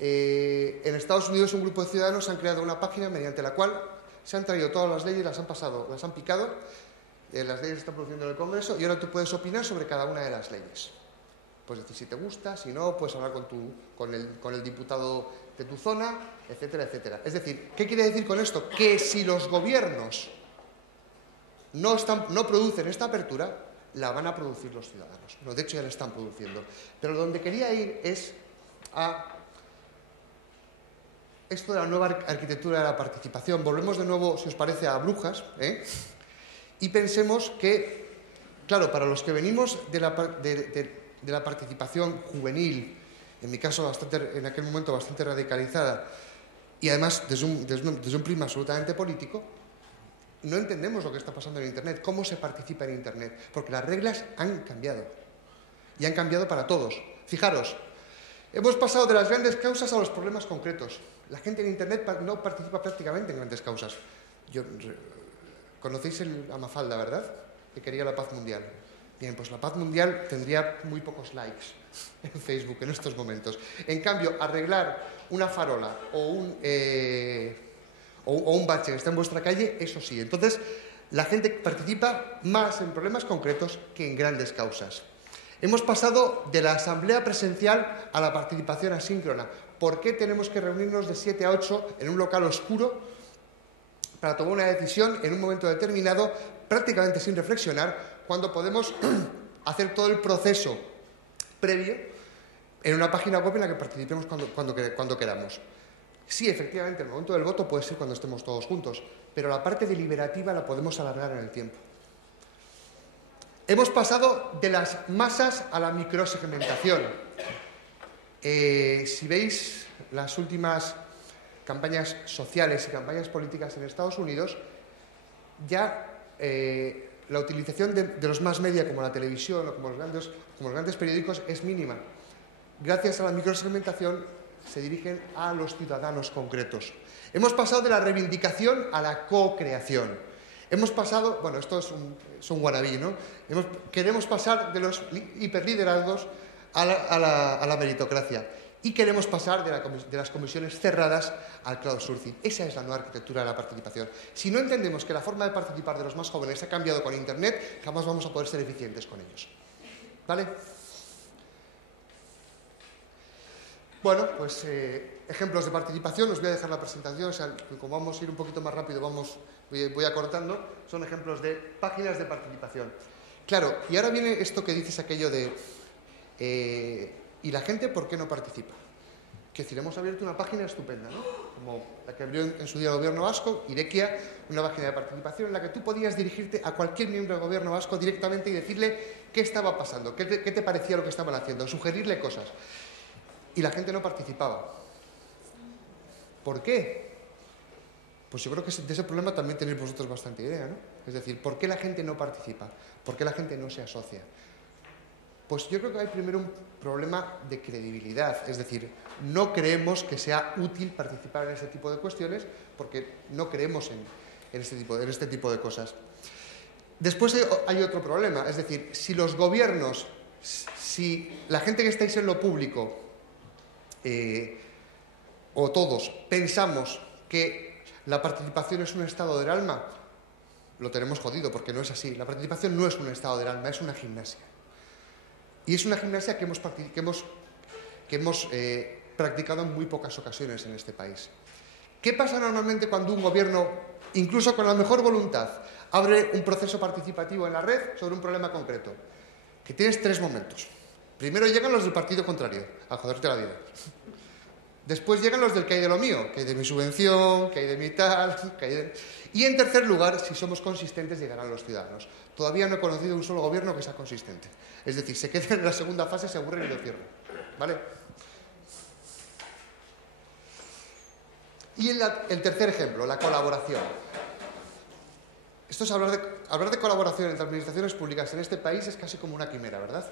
en Estados Unidos un grupo de ciudadanos han creado una página mediante la cual se han traído todas las leyes, las han picado, las leyes se están produciendo en el Congreso y ahora tú puedes opinar sobre cada una de las leyes. Puedes decir si te gusta, si no, puedes hablar con el diputado de tu zona, etcétera, etcétera. Es decir, ¿qué quiere decir con esto? Que si los gobiernos no producen esta apertura, la van a producir los ciudadanos. No, de hecho ya la están produciendo. Pero donde quería ir es a esto de la nueva arquitectura de la participación. Volvemos de nuevo, si os parece, a Brujas, y pensemos que, claro, para los que venimos de la participación juvenil, en mi caso en aquel momento bastante radicalizada, y además desde un prisma absolutamente político, no entendemos lo que está pasando en Internet, cómo se participa en Internet, porque las reglas han cambiado, y han cambiado para todos. Fijaros, hemos pasado de las grandes causas a los problemas concretos. La gente en Internet no participa prácticamente en grandes causas. Conocéis a Mafalda, ¿verdad? Que quería la paz mundial. Bien, pues la paz mundial tendría muy pocos likes en Facebook en estos momentos. En cambio, arreglar una farola o un bache que está en vuestra calle, eso sí. Entonces, la gente participa más en problemas concretos que en grandes causas. Hemos pasado de la asamblea presencial a la participación asíncrona. ¿Por qué tenemos que reunirnos de 7 a 8 en un local oscuro para tomar una decisión en un momento determinado, prácticamente sin reflexionar, cuando podemos hacer todo el proceso previo en una página web en la que participemos cuando queramos? Sí, efectivamente, el momento del voto puede ser cuando estemos todos juntos, pero la parte deliberativa la podemos alargar en el tiempo. Hemos pasado de las masas a la microsegmentación. Si veis las últimas campañas sociales y campañas políticas en Estados Unidos, ya la utilización de los más media como la televisión o como los grandes periódicos es mínima. Gracias a la microsegmentación se dirigen a los ciudadanos concretos. Hemos pasado de la reivindicación a la co-creación. Hemos pasado, bueno, esto es un wannabe, ¿no? Queremos pasar de los hiperliderazgos a la meritocracia. Y queremos pasar de las comisiones cerradas al crowdsourcing. Esa es la nueva arquitectura de la participación. Si no entendemos que la forma de participar de los más jóvenes ha cambiado con Internet, jamás vamos a poder ser eficientes con ellos. ¿Vale? Bueno, pues ejemplos de participación. Os voy a dejar la presentación. O sea, como vamos a ir un poquito más rápido, voy acortando. Son ejemplos de páginas de participación. Claro, y ahora viene esto que dices, aquello de... ¿y la gente por qué no participa? Que decir, hemos abierto una página estupenda, ¿no? Como la que abrió en su día el gobierno vasco, Irekia, una página de participación en la que tú podías dirigirte a cualquier miembro del gobierno vasco directamente y decirle qué estaba pasando, qué te parecía lo que estaban haciendo, sugerirle cosas. Y la gente no participaba. ¿Por qué? Pues yo creo que de ese problema también tenéis vosotros bastante idea, ¿no? Es decir, ¿por qué la gente no participa? ¿Por qué la gente no se asocia? Pues yo creo que hay primero un problema de credibilidad, es decir, no creemos que sea útil participar en ese tipo de cuestiones porque no creemos en este tipo de cosas. Después hay otro problema, es decir, si los gobiernos, si la gente que estáis en lo público o todos pensamos que la participación es un estado del alma, lo tenemos jodido, porque no es así. La participación no es un estado del alma, es una gimnasia. Y es una gimnasia que hemos practicado en muy pocas ocasiones en este país. ¿Qué pasa normalmente cuando un gobierno, incluso con la mejor voluntad, abre un proceso participativo en la red sobre un problema concreto? Que tienes 3 momentos. Primero llegan los del partido contrario, a joderte la vida. Después llegan los del que hay de lo mío, que hay de mi subvención, que hay de mi tal, que hay de... Y en tercer lugar, si somos consistentes, llegarán los ciudadanos. Todavía no he conocido un solo gobierno que sea consistente. Es decir, se quedan en la segunda fase, se aburren y lo cierran. ¿Vale? Y el tercer ejemplo, la colaboración. Esto es hablar de colaboración entre administraciones públicas en este país es casi como una quimera, ¿verdad?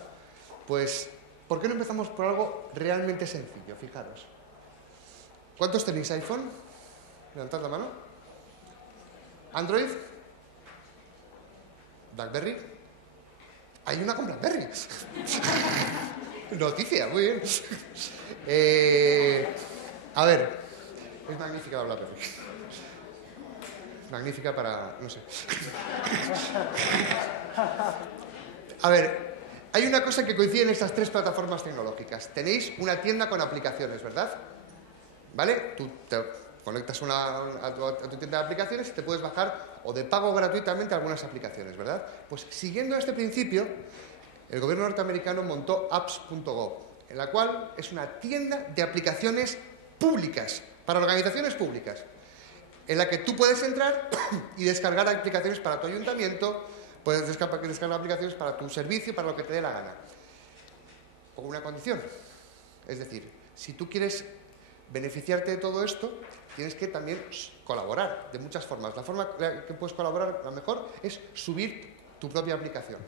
Pues, ¿por qué no empezamos por algo realmente sencillo? Fijaros. ¿Cuántos tenéis iPhone? Levantad la mano. ¿Android? ¿BlackBerry? Hay una con BlackBerry. Noticia, muy bien. A ver, es magnífica la BlackBerry. Magnífica para... no sé. A ver, hay una cosa que coincide en estas 3 plataformas tecnológicas. Tenéis una tienda con aplicaciones, ¿verdad? ¿Vale? Tú te conectas a tu tienda de aplicaciones y te puedes bajar o de pago gratuitamente algunas aplicaciones, ¿verdad? Pues siguiendo este principio, el gobierno norteamericano montó apps.gov, en la cual es una tienda de aplicaciones públicas, para organizaciones públicas, en la que tú puedes entrar y descargar aplicaciones para tu ayuntamiento, puedes descargar aplicaciones para tu servicio, para lo que te dé la gana. Con una condición. Es decir, si tú quieres beneficiarte de todo esto, tienes que también colaborar de muchas formas. La forma que puedes colaborar, la mejor, es subir tu propia aplicación.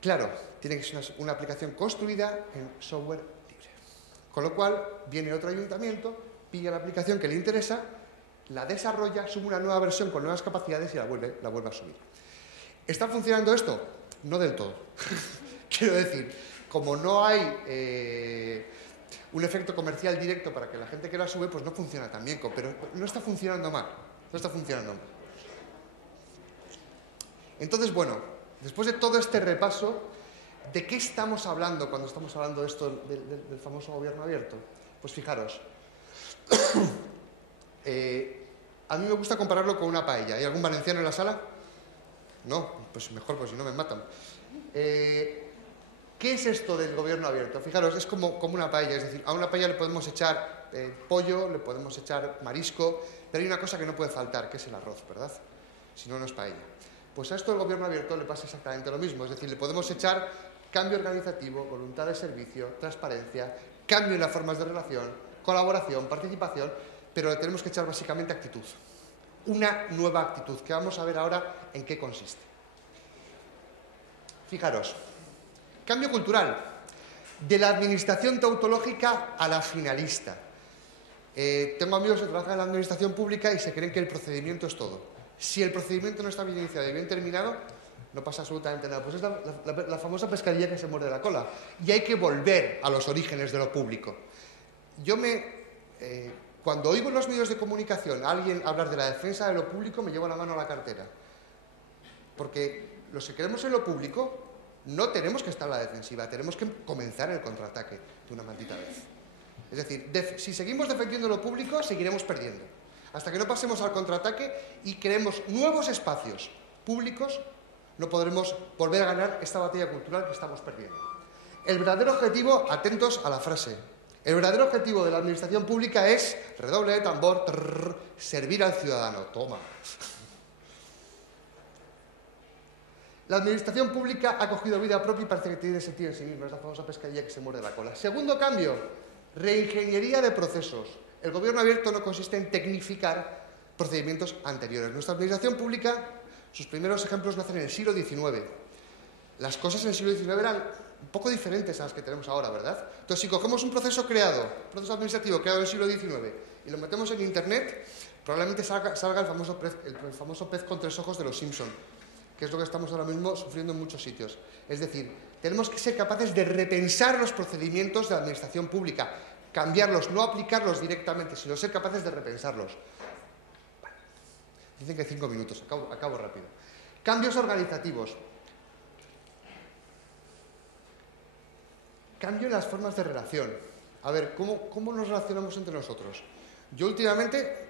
Claro, tiene que ser una aplicación construida en software libre. Con lo cual, viene otro ayuntamiento, pilla la aplicación que le interesa, la desarrolla, sube una nueva versión con nuevas capacidades y la vuelve a subir. ¿Está funcionando esto? No del todo. Quiero decir, como no hay un efecto comercial directo para que la gente que la sube, pues no funciona tan bien, pero no está funcionando mal. No está funcionando mal. Entonces, bueno, después de todo este repaso, ¿de qué estamos hablando cuando estamos hablando de esto del famoso gobierno abierto? Pues fijaros, a mí me gusta compararlo con una paella. ¿Hay algún valenciano en la sala? No, pues mejor, pues si no me matan. ¿Qué es esto del gobierno abierto? Fijaros, es como una paella, es decir, a una paella le podemos echar pollo, le podemos echar marisco, pero hay una cosa que no puede faltar, que es el arroz, ¿verdad? Si no, no es paella. Pues a esto del gobierno abierto le pasa exactamente lo mismo, es decir, le podemos echar cambio organizativo, voluntad de servicio, transparencia, cambio en las formas de relación, colaboración, participación, pero le tenemos que echar básicamente actitud. Una nueva actitud, que vamos a ver ahora en qué consiste. Fijaros. Cambio cultural, de la administración tautológica a la finalista. Tengo amigos que trabajan en la administración pública y se creen que el procedimiento es todo. Si el procedimiento no está bien iniciado y bien terminado, no pasa absolutamente nada. Pues es la famosa pescadilla que se muerde la cola. Y hay que volver a los orígenes de lo público. Cuando oigo en los medios de comunicación a alguien hablar de la defensa de lo público, me llevo la mano a la cartera. Porque los que queremos en lo público no tenemos que estar a la defensiva, tenemos que comenzar el contraataque de una maldita vez. Es decir, si seguimos defendiendo lo público, seguiremos perdiendo. Hasta que no pasemos al contraataque y creemos nuevos espacios públicos, no podremos volver a ganar esta batalla cultural que estamos perdiendo. El verdadero objetivo, atentos a la frase, el verdadero objetivo de la administración pública es, redoble de tambor, servir al ciudadano. Toma. La administración pública ha cogido vida propia y parece que tiene sentido en sí misma. Es la famosa pescadilla que se muerde la cola. Segundo cambio, reingeniería de procesos. El gobierno abierto no consiste en tecnificar procedimientos anteriores. Nuestra administración pública, sus primeros ejemplos nacen en el siglo XIX. Las cosas en el siglo XIX eran un poco diferentes a las que tenemos ahora, ¿verdad? Entonces, si cogemos un proceso administrativo creado en el siglo XIX y lo metemos en Internet, probablemente salga el famoso pez con 3 ojos de los Simpson, que es lo que estamos ahora mismo sufriendo en muchos sitios. Es decir, tenemos que ser capaces de repensar los procedimientos de la administración pública, cambiarlos, no aplicarlos directamente, sino ser capaces de repensarlos. Dicen que 5 minutos, acabo rápido. Cambios organizativos. Cambio en las formas de relación. A ver, ¿cómo nos relacionamos entre nosotros? Yo últimamente,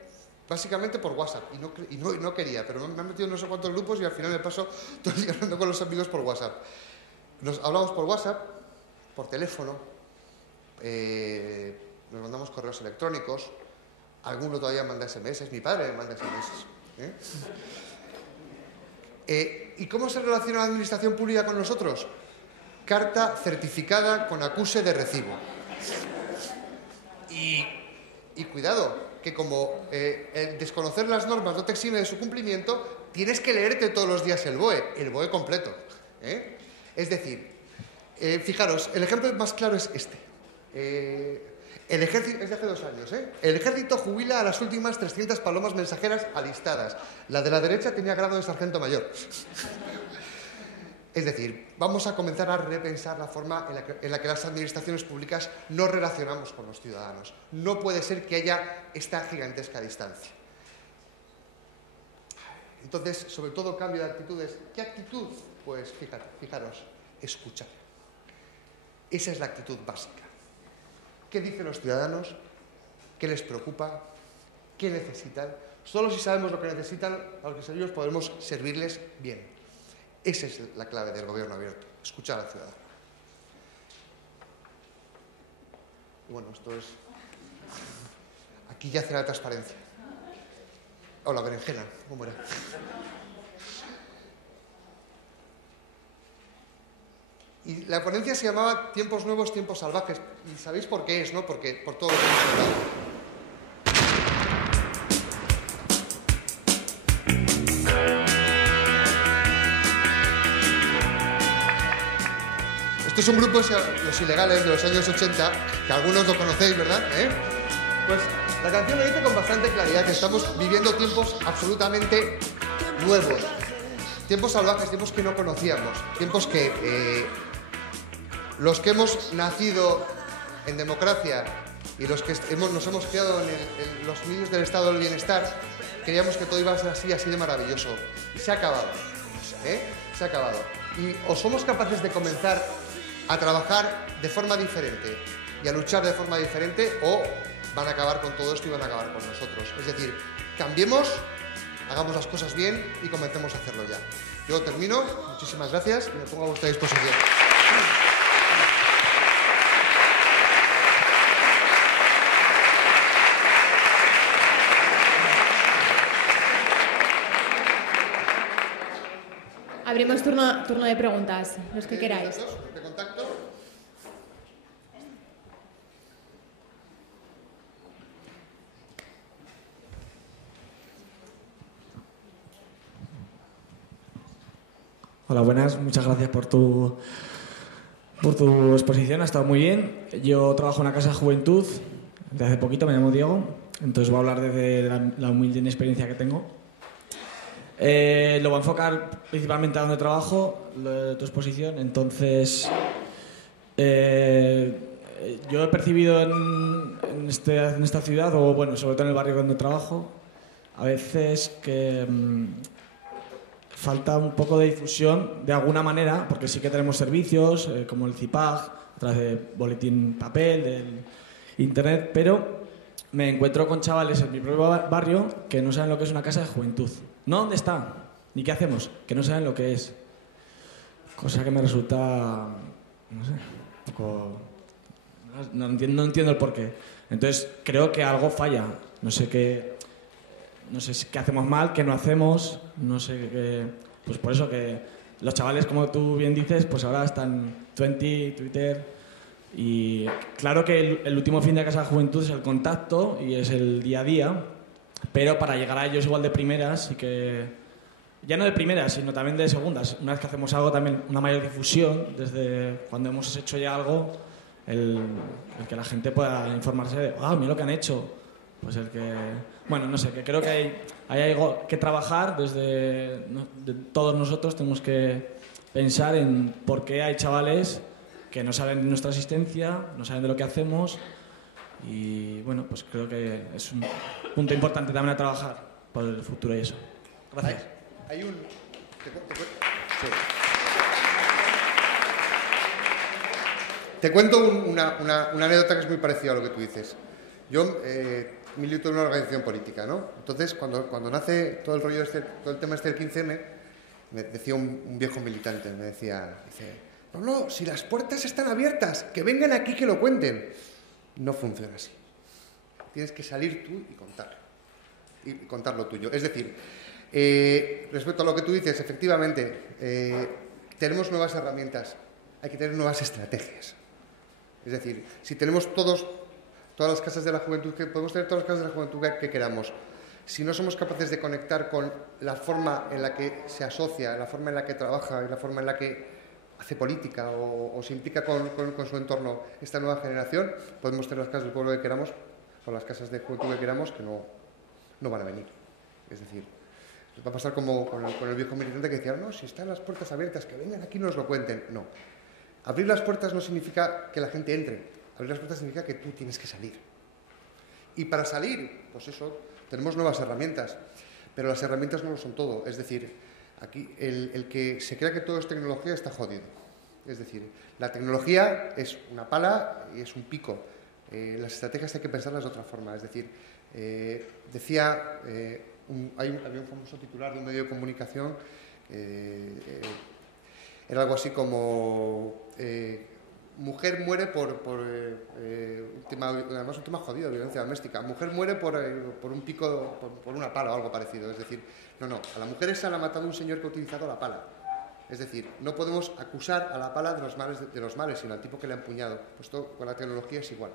básicamente por WhatsApp, y no quería, pero me han metido en no sé cuántos grupos y al final me paso todo el día hablando con los amigos por WhatsApp. Nos hablamos por WhatsApp, por teléfono, nos mandamos correos electrónicos, alguno todavía manda SMS, mi padre me manda SMS. ¿Y cómo se relaciona la administración pública con nosotros? Carta certificada con acuse de recibo. Y cuidado, que como el desconocer las normas no te exime de su cumplimiento, tienes que leerte todos los días el BOE completo. Es decir, fijaros, el ejemplo más claro es este. El ejército, es de hace 2 años, el ejército jubila a las últimas 300 palomas mensajeras alistadas. La de la derecha tenía grado de sargento mayor. Es decir, vamos a comenzar a repensar la forma en la que las administraciones públicas nos relacionamos con los ciudadanos. No puede ser que haya esta gigantesca distancia. Entonces, sobre todo, cambio de actitudes. ¿Qué actitud? Pues fijaros, escuchar. Esa es la actitud básica. ¿Qué dicen los ciudadanos? ¿Qué les preocupa? ¿Qué necesitan? Solo si sabemos lo que necesitan, a los que servimos podemos servirles bien. Esa es la clave del gobierno abierto, escuchar al ciudadano. Y bueno, esto es... Aquí yace la transparencia. O la berenjena, ¿cómo era? Y la ponencia se llamaba Tiempos Nuevos, Tiempos Salvajes. Y sabéis por qué es, ¿no? Porque por todo lo que hemos hablado. Esto es un grupo, Los Ilegales, de los años 80, que algunos lo conocéis, ¿verdad? Pues la canción lo dice con bastante claridad, que estamos viviendo tiempos absolutamente nuevos. Tiempos salvajes, tiempos que no conocíamos. Tiempos que los que hemos nacido en democracia y los que nos hemos criado en los medios del estado del bienestar, creíamos que todo iba a ser así de maravilloso. Y se ha acabado. Se ha acabado. Y o somos capaces de comenzar a trabajar de forma diferente y a luchar de forma diferente, o van a acabar con todo esto y van a acabar con nosotros. Es decir, cambiemos, hagamos las cosas bien y comencemos a hacerlo ya. Yo termino, muchísimas gracias y me pongo a vuestra disposición. Abrimos turno de preguntas, los que queráis. De contacto. Hola, buenas. Muchas gracias por tu exposición. Ha estado muy bien. Yo trabajo en una casa de juventud de hace poquito, me llamo Diego. Entonces voy a hablar desde la humilde experiencia que tengo. Lo voy a enfocar principalmente a donde trabajo, tu exposición. Entonces, yo he percibido en esta ciudad, o bueno, sobre todo en el barrio donde trabajo, a veces que falta un poco de difusión de alguna manera, porque sí que tenemos servicios como el CIPAG, a través de boletín papel, del internet, pero me encuentro con chavales en mi propio barrio que no saben lo que es una casa de juventud. No dónde está, ni qué hacemos, que no saben lo que es. Cosa que me resulta, no sé, un poco... No entiendo el porqué. Entonces creo que algo falla. No sé qué hacemos mal, qué no hacemos, no sé qué... Pues por eso que los chavales, como tú bien dices, pues ahora están 20, Twitter... Y claro que el último fin de Casa de Juventud es el contacto y es el día a día, pero para llegar a ellos igual de primeras, y que ya no de primeras, sino también de segundas. Una vez que hacemos algo, también una mayor difusión, desde cuando hemos hecho ya algo, el que la gente pueda informarse de, mira lo que han hecho. Pues el que... Bueno, no sé, que creo que hay algo que trabajar desde... De todos nosotros tenemos que pensar en por qué hay chavales que no saben de nuestra existencia, no saben de lo que hacemos, y bueno, pues creo que es un punto importante también a trabajar por el futuro y eso. Gracias. Hay un... Sí. Te cuento una anécdota que es muy parecida a lo que tú dices. Yo milito en una organización política, ¿no? Entonces, cuando nace todo el rollo todo el tema del 15M, me decía un viejo militante, me decía, no, si las puertas están abiertas, que vengan aquí que lo cuenten. No funciona así. Tienes que salir tú y contar lo tuyo. Es decir, respecto a lo que tú dices, efectivamente, tenemos nuevas herramientas, hay que tener nuevas estrategias. Es decir, si tenemos todas las casas de la juventud, podemos tener todas las casas de la juventud que queramos. Si no somos capaces de conectar con la forma en la que se asocia, la forma en la que trabaja y la forma en la que hace política o se implica con su entorno esta nueva generación, podemos tener las casas del pueblo que queramos o las casas de juventud que queramos que no van a venir. Es decir, va a pasar como con el viejo militante que decía, no, si están las puertas abiertas, que vengan aquí y nos lo cuenten. No. Abrir las puertas no significa que la gente entre. Abrir las puertas significa que tú tienes que salir. Y para salir, pues eso, tenemos nuevas herramientas. Pero las herramientas no lo son todo. Es decir, aquí el que se crea que todo es tecnología está jodido. Es decir, la tecnología es una pala y es un pico. Las estrategias hay que pensarlas de otra forma. Es decir, había un famoso titular de un medio de comunicación, era algo así como mujer muere por un tema jodido de violencia doméstica. Mujer muere por un pico, por una pala o algo parecido. Es decir, no, a la mujer esa la ha matado un señor que ha utilizado la pala. Es decir, no podemos acusar a la pala de los males, sino al tipo que le ha empuñado. Pues esto con la tecnología es igual.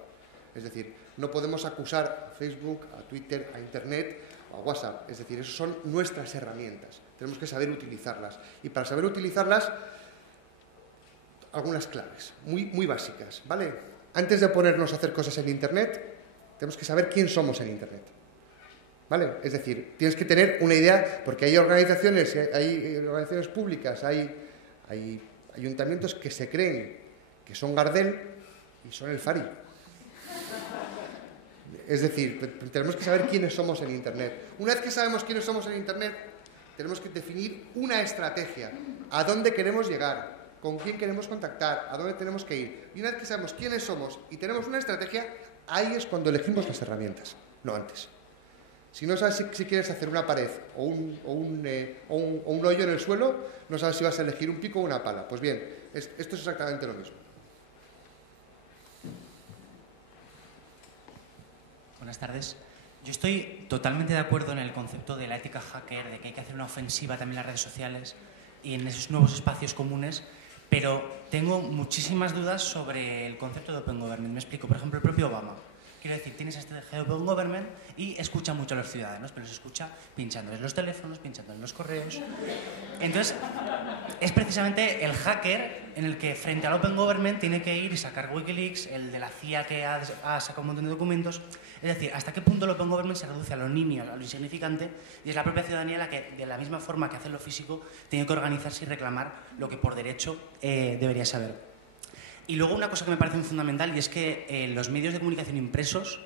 Es decir, no podemos acusar a Facebook, a Twitter, a Internet o a WhatsApp. Es decir, esas son nuestras herramientas. Tenemos que saber utilizarlas. Y para saber utilizarlas, algunas claves, muy básicas, ¿vale? Antes de ponernos a hacer cosas en Internet, tenemos que saber quién somos en Internet. ¿Vale? Es decir, tienes que tener una idea, porque hay organizaciones públicas, hay ayuntamientos que se creen que son Gardel y son el Fari. Es decir, tenemos que saber quiénes somos en Internet. Una vez que sabemos quiénes somos en Internet, tenemos que definir una estrategia, a dónde queremos llegar, con quién queremos contactar, a dónde tenemos que ir. Y una vez que sabemos quiénes somos y tenemos una estrategia, ahí es cuando elegimos las herramientas, no antes. Si no sabes si quieres hacer una pared o un hoyo en el suelo, no sabes si vas a elegir un pico o una pala. Pues bien, esto es exactamente lo mismo. Buenas tardes. Yo estoy totalmente de acuerdo en el concepto de la ética hacker, de que hay que hacer una ofensiva también en las redes sociales y en esos nuevos espacios comunes, pero tengo muchísimas dudas sobre el concepto de Open Government. Me explico. Por ejemplo, el propio Obama. Quiero decir, tiene esa estrategia de Open Government y escucha mucho a los ciudadanos, pero los escucha pinchándoles los teléfonos, pinchándoles los correos. Entonces, es precisamente el hacker en el que frente al Open Government tiene que ir y sacar Wikileaks, el de la CIA que ha sacado un montón de documentos. Es decir, hasta qué punto el Open Government se reduce a lo nimio, a lo insignificante, y es la propia ciudadanía la que, de la misma forma que hace lo físico, tiene que organizarse y reclamar lo que por derecho debería saber. Y luego una cosa que me parece muy fundamental, y es que los medios de comunicación impresos,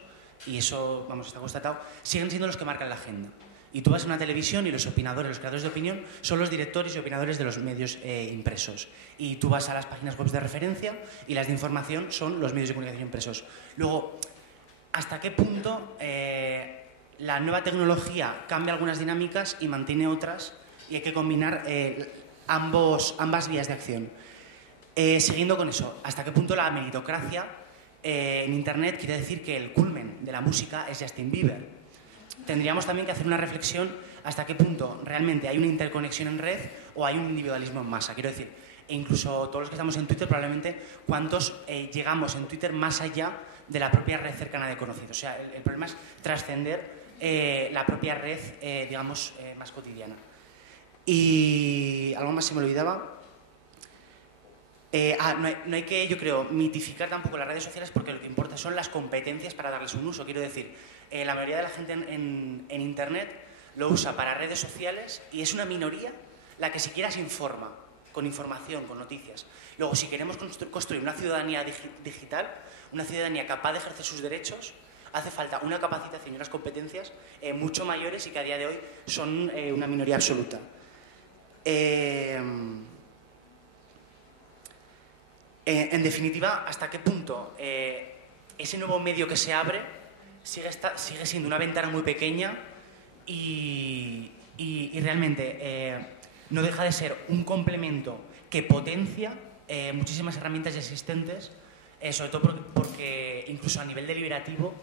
y eso, vamos, está constatado, siguen siendo los que marcan la agenda. Y tú vas a una televisión y los opinadores, los creadores de opinión, son los directores y opinadores de los medios impresos. Y tú vas a las páginas web de referencia y las de información son los medios de comunicación impresos. Luego, ¿hasta qué punto la nueva tecnología cambia algunas dinámicas y mantiene otras? Y hay que combinar ambas vías de acción. Siguiendo con eso, ¿hasta qué punto la meritocracia en Internet quiere decir que el culmen de la música es Justin Bieber? Tendríamos también que hacer una reflexión hasta qué punto realmente hay una interconexión en red o hay un individualismo en masa. Quiero decir, e incluso todos los que estamos en Twitter, probablemente, ¿cuántos llegamos en Twitter más allá de la propia red cercana de conocidos? O sea, el problema es trascender la propia red, digamos, más cotidiana. Y algo más se me olvidaba. No hay que, yo creo, mitificar tampoco las redes sociales, porque lo que importa son las competencias para darles un uso. Quiero decir, la mayoría de la gente en Internet lo usa para redes sociales y es una minoría la que siquiera se informa, con información, con noticias. Luego, si queremos construir una ciudadanía digital, una ciudadanía capaz de ejercer sus derechos, hace falta una capacitación y unas competencias mucho mayores y que a día de hoy son una minoría absoluta. En definitiva, ¿hasta qué punto ese nuevo medio que se abre sigue siendo una ventana muy pequeña y realmente no deja de ser un complemento que potencia muchísimas herramientas ya existentes, sobre todo porque incluso a nivel deliberativo,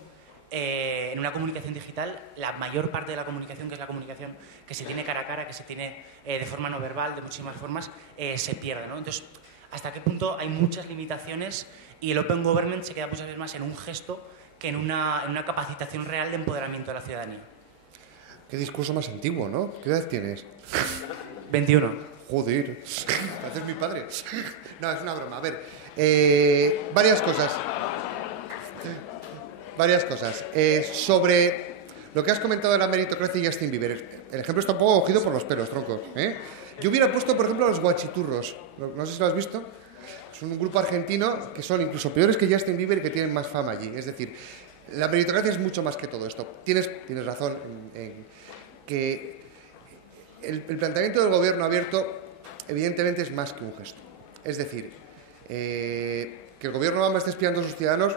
en una comunicación digital, la mayor parte de la comunicación, que es la comunicación que se tiene cara a cara, que se tiene de forma no verbal, de muchísimas formas, se pierde, ¿no? Entonces, ¿hasta qué punto hay muchas limitaciones y el Open Government se queda muchas veces más en un gesto que en una capacitación real de empoderamiento de la ciudadanía? Qué discurso más antiguo, ¿no? ¿Qué edad tienes? 21. Joder, pareces mi padre. No, es una broma. A ver, varias cosas. Sobre lo que has comentado de la meritocracia y Justin Bieber. El ejemplo está un poco cogido por los pelos, tronco. Yo hubiera puesto, por ejemplo, a los guachiturros. No sé si lo has visto. Es un grupo argentino que son incluso peores que Justin Bieber y que tienen más fama allí. Es decir, la meritocracia es mucho más que todo esto. Tienes razón en que el planteamiento del gobierno abierto evidentemente es más que un gesto. Es decir, que el gobierno Obama esté espiando a sus ciudadanos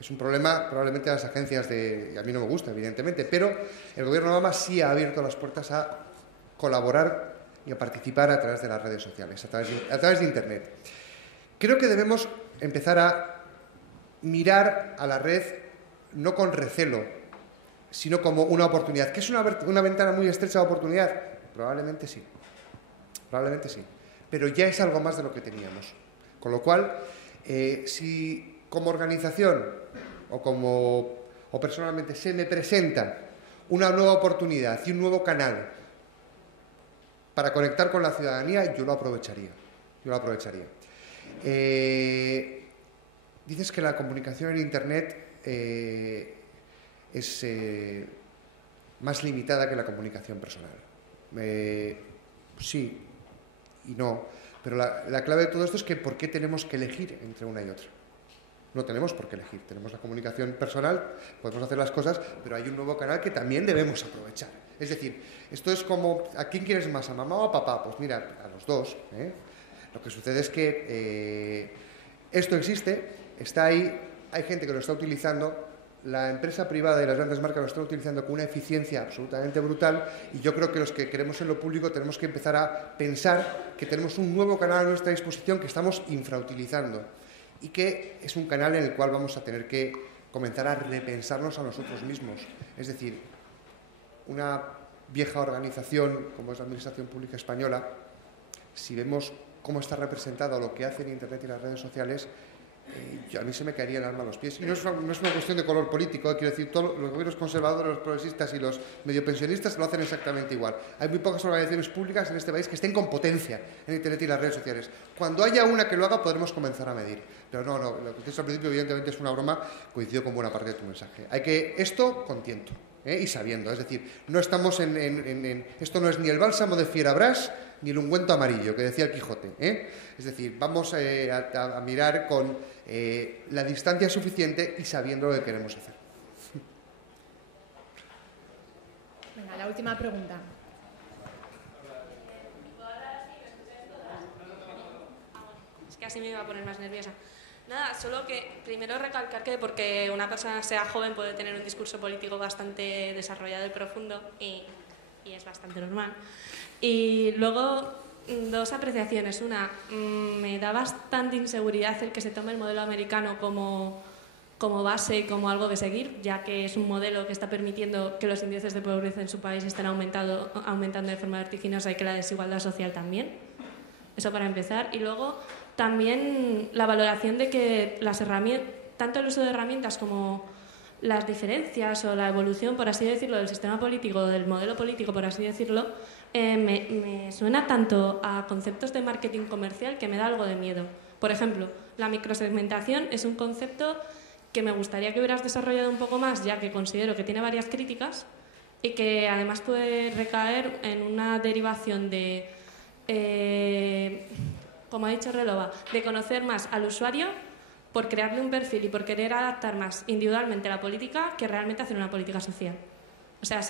es un problema probablemente de las agencias y a mí no me gusta, evidentemente, pero el gobierno Obama sí ha abierto las puertas a colaborar y a participar a través de las redes sociales, a través de Internet. Creo que debemos empezar a mirar a la red no con recelo, sino como una oportunidad. ¿Que es una ventana muy estrecha de oportunidad? Probablemente sí. Pero ya es algo más de lo que teníamos. Con lo cual, si como organización o personalmente se me presenta una nueva oportunidad y un nuevo canal para conectar con la ciudadanía, yo lo aprovecharía. Dices que la comunicación en Internet es más limitada que la comunicación personal. Sí y no, pero la clave de todo esto es que ¿por qué tenemos que elegir entre una y otra? No tenemos por qué elegir, tenemos la comunicación personal, podemos hacer las cosas, pero hay un nuevo canal que también debemos aprovechar. Es decir, esto es como, ¿a quién quieres más, a mamá o a papá? Pues mira, a los dos. Lo que sucede es que esto existe, está ahí, hay gente que lo está utilizando, la empresa privada y las grandes marcas lo están utilizando con una eficiencia absolutamente brutal y yo creo que los que queremos en lo público tenemos que empezar a pensar que tenemos un nuevo canal a nuestra disposición que estamos infrautilizando y que es un canal en el cual vamos a tener que comenzar a repensarnos a nosotros mismos. Es decir, una vieja organización como es la Administración Pública Española, si vemos cómo está representado lo que hace en Internet y las redes sociales, a mí se me caería el alma a los pies. Y no es una cuestión de color político, quiero decir, todos los gobiernos conservadores, los progresistas y los mediopensionistas lo hacen exactamente igual. Hay muy pocas organizaciones públicas en este país que estén con potencia en Internet y las redes sociales. Cuando haya una que lo haga, podremos comenzar a medir. Pero no, lo que dices al principio evidentemente es una broma, coincido con buena parte de tu mensaje. Hay que, esto con tiento, y sabiendo, es decir, no estamos esto no es ni el bálsamo de Fierabras ni el ungüento amarillo que decía el Quijote, Es decir, vamos a mirar con la distancia suficiente y sabiendo lo que queremos hacer. Venga, la última pregunta. Es que así me iba a poner más nerviosa. Nada, solo que primero recalcar que porque una persona sea joven puede tener un discurso político bastante desarrollado y profundo y es bastante normal. Y luego, dos apreciaciones. Una, me da bastante inseguridad el que se tome el modelo americano como base y como algo de seguir, ya que es un modelo que está permitiendo que los índices de pobreza en su país estén aumentando de forma vertiginosa y que la desigualdad social también. Eso para empezar. Y luego, también la valoración de que las herramientas, tanto el uso de herramientas como las diferencias o la evolución, por así decirlo, del sistema político, del modelo político, por así decirlo, me suena tanto a conceptos de marketing comercial que me da algo de miedo. Por ejemplo, la microsegmentación es un concepto que me gustaría que hubieras desarrollado un poco más, ya que considero que tiene varias críticas y que además puede recaer en una derivación de, como ha dicho Relova, de conocer más al usuario por crearle un perfil y por querer adaptar más individualmente la política que realmente hacer una política social. O sea,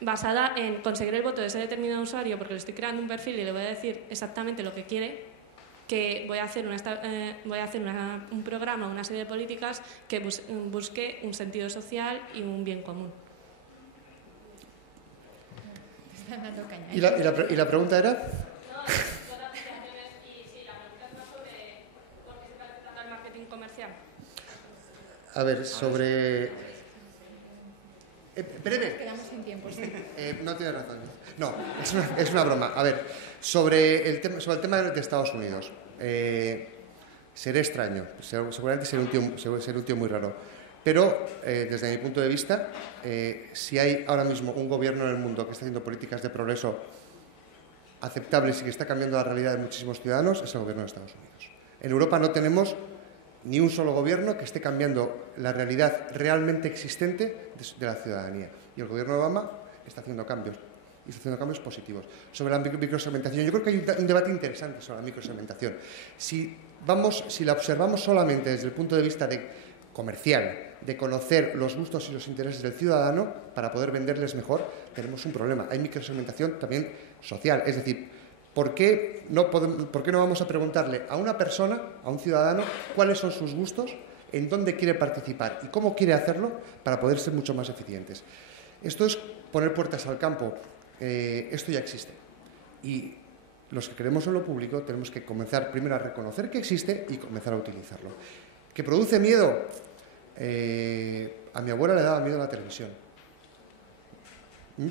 basada en conseguir el voto de ese determinado usuario porque le estoy creando un perfil y le voy a decir exactamente lo que quiere, que voy a hacer un programa, una serie de políticas que busque un sentido social y un bien común. ¿Y la pregunta era? Y sí, la pregunta es más sobre por qué se parece tanto al marketing comercial. A ver, sobre... breve. Quedamos sin tiempo, sí. No tienes razón. No, es una broma. A ver, sobre el tema de Estados Unidos. Seré extraño. Seguramente seré un tío muy raro. Pero, desde mi punto de vista, si hay ahora mismo un gobierno en el mundo que está haciendo políticas de progreso aceptables y que está cambiando la realidad de muchísimos ciudadanos, es el gobierno de Estados Unidos. En Europa no tenemos ni un solo gobierno que esté cambiando la realidad realmente existente de la ciudadanía. Y el gobierno de Obama está haciendo cambios, y está haciendo cambios positivos. Sobre la microsegmentación, yo creo que hay un debate interesante sobre la microsegmentación. Si la observamos solamente desde el punto de vista comercial, de conocer los gustos y los intereses del ciudadano para poder venderles mejor, tenemos un problema. Hay microsegmentación también social, es decir, ¿por qué no vamos a preguntarle a una persona, a un ciudadano, cuáles son sus gustos, en dónde quiere participar y cómo quiere hacerlo para poder ser mucho más eficientes? Esto es poner puertas al campo. Esto ya existe. Y los que creemos en lo público tenemos que comenzar primero a reconocer que existe y comenzar a utilizarlo. ¿Que produce miedo? A mi abuela le daba miedo la televisión.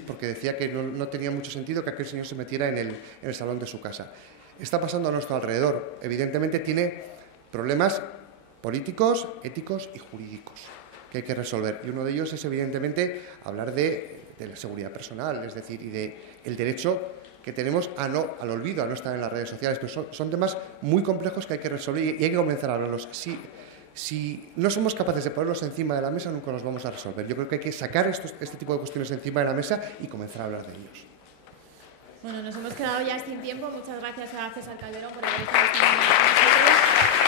Porque decía que no tenía mucho sentido que aquel señor se metiera en el salón de su casa. Está pasando a nuestro alrededor. Evidentemente tiene problemas políticos, éticos y jurídicos que hay que resolver. Y uno de ellos es, evidentemente, hablar de la seguridad personal, es decir, y del derecho que tenemos al olvido, a no estar en las redes sociales. Pero son temas muy complejos que hay que resolver y hay que comenzar a hablarlos. Si no somos capaces de ponerlos encima de la mesa, nunca los vamos a resolver. Yo creo que hay que sacar este tipo de cuestiones encima de la mesa y comenzar a hablar de ellos. Bueno, nos hemos quedado ya sin tiempo. Muchas gracias a César Calderón por haber estado esta mañana con nosotros.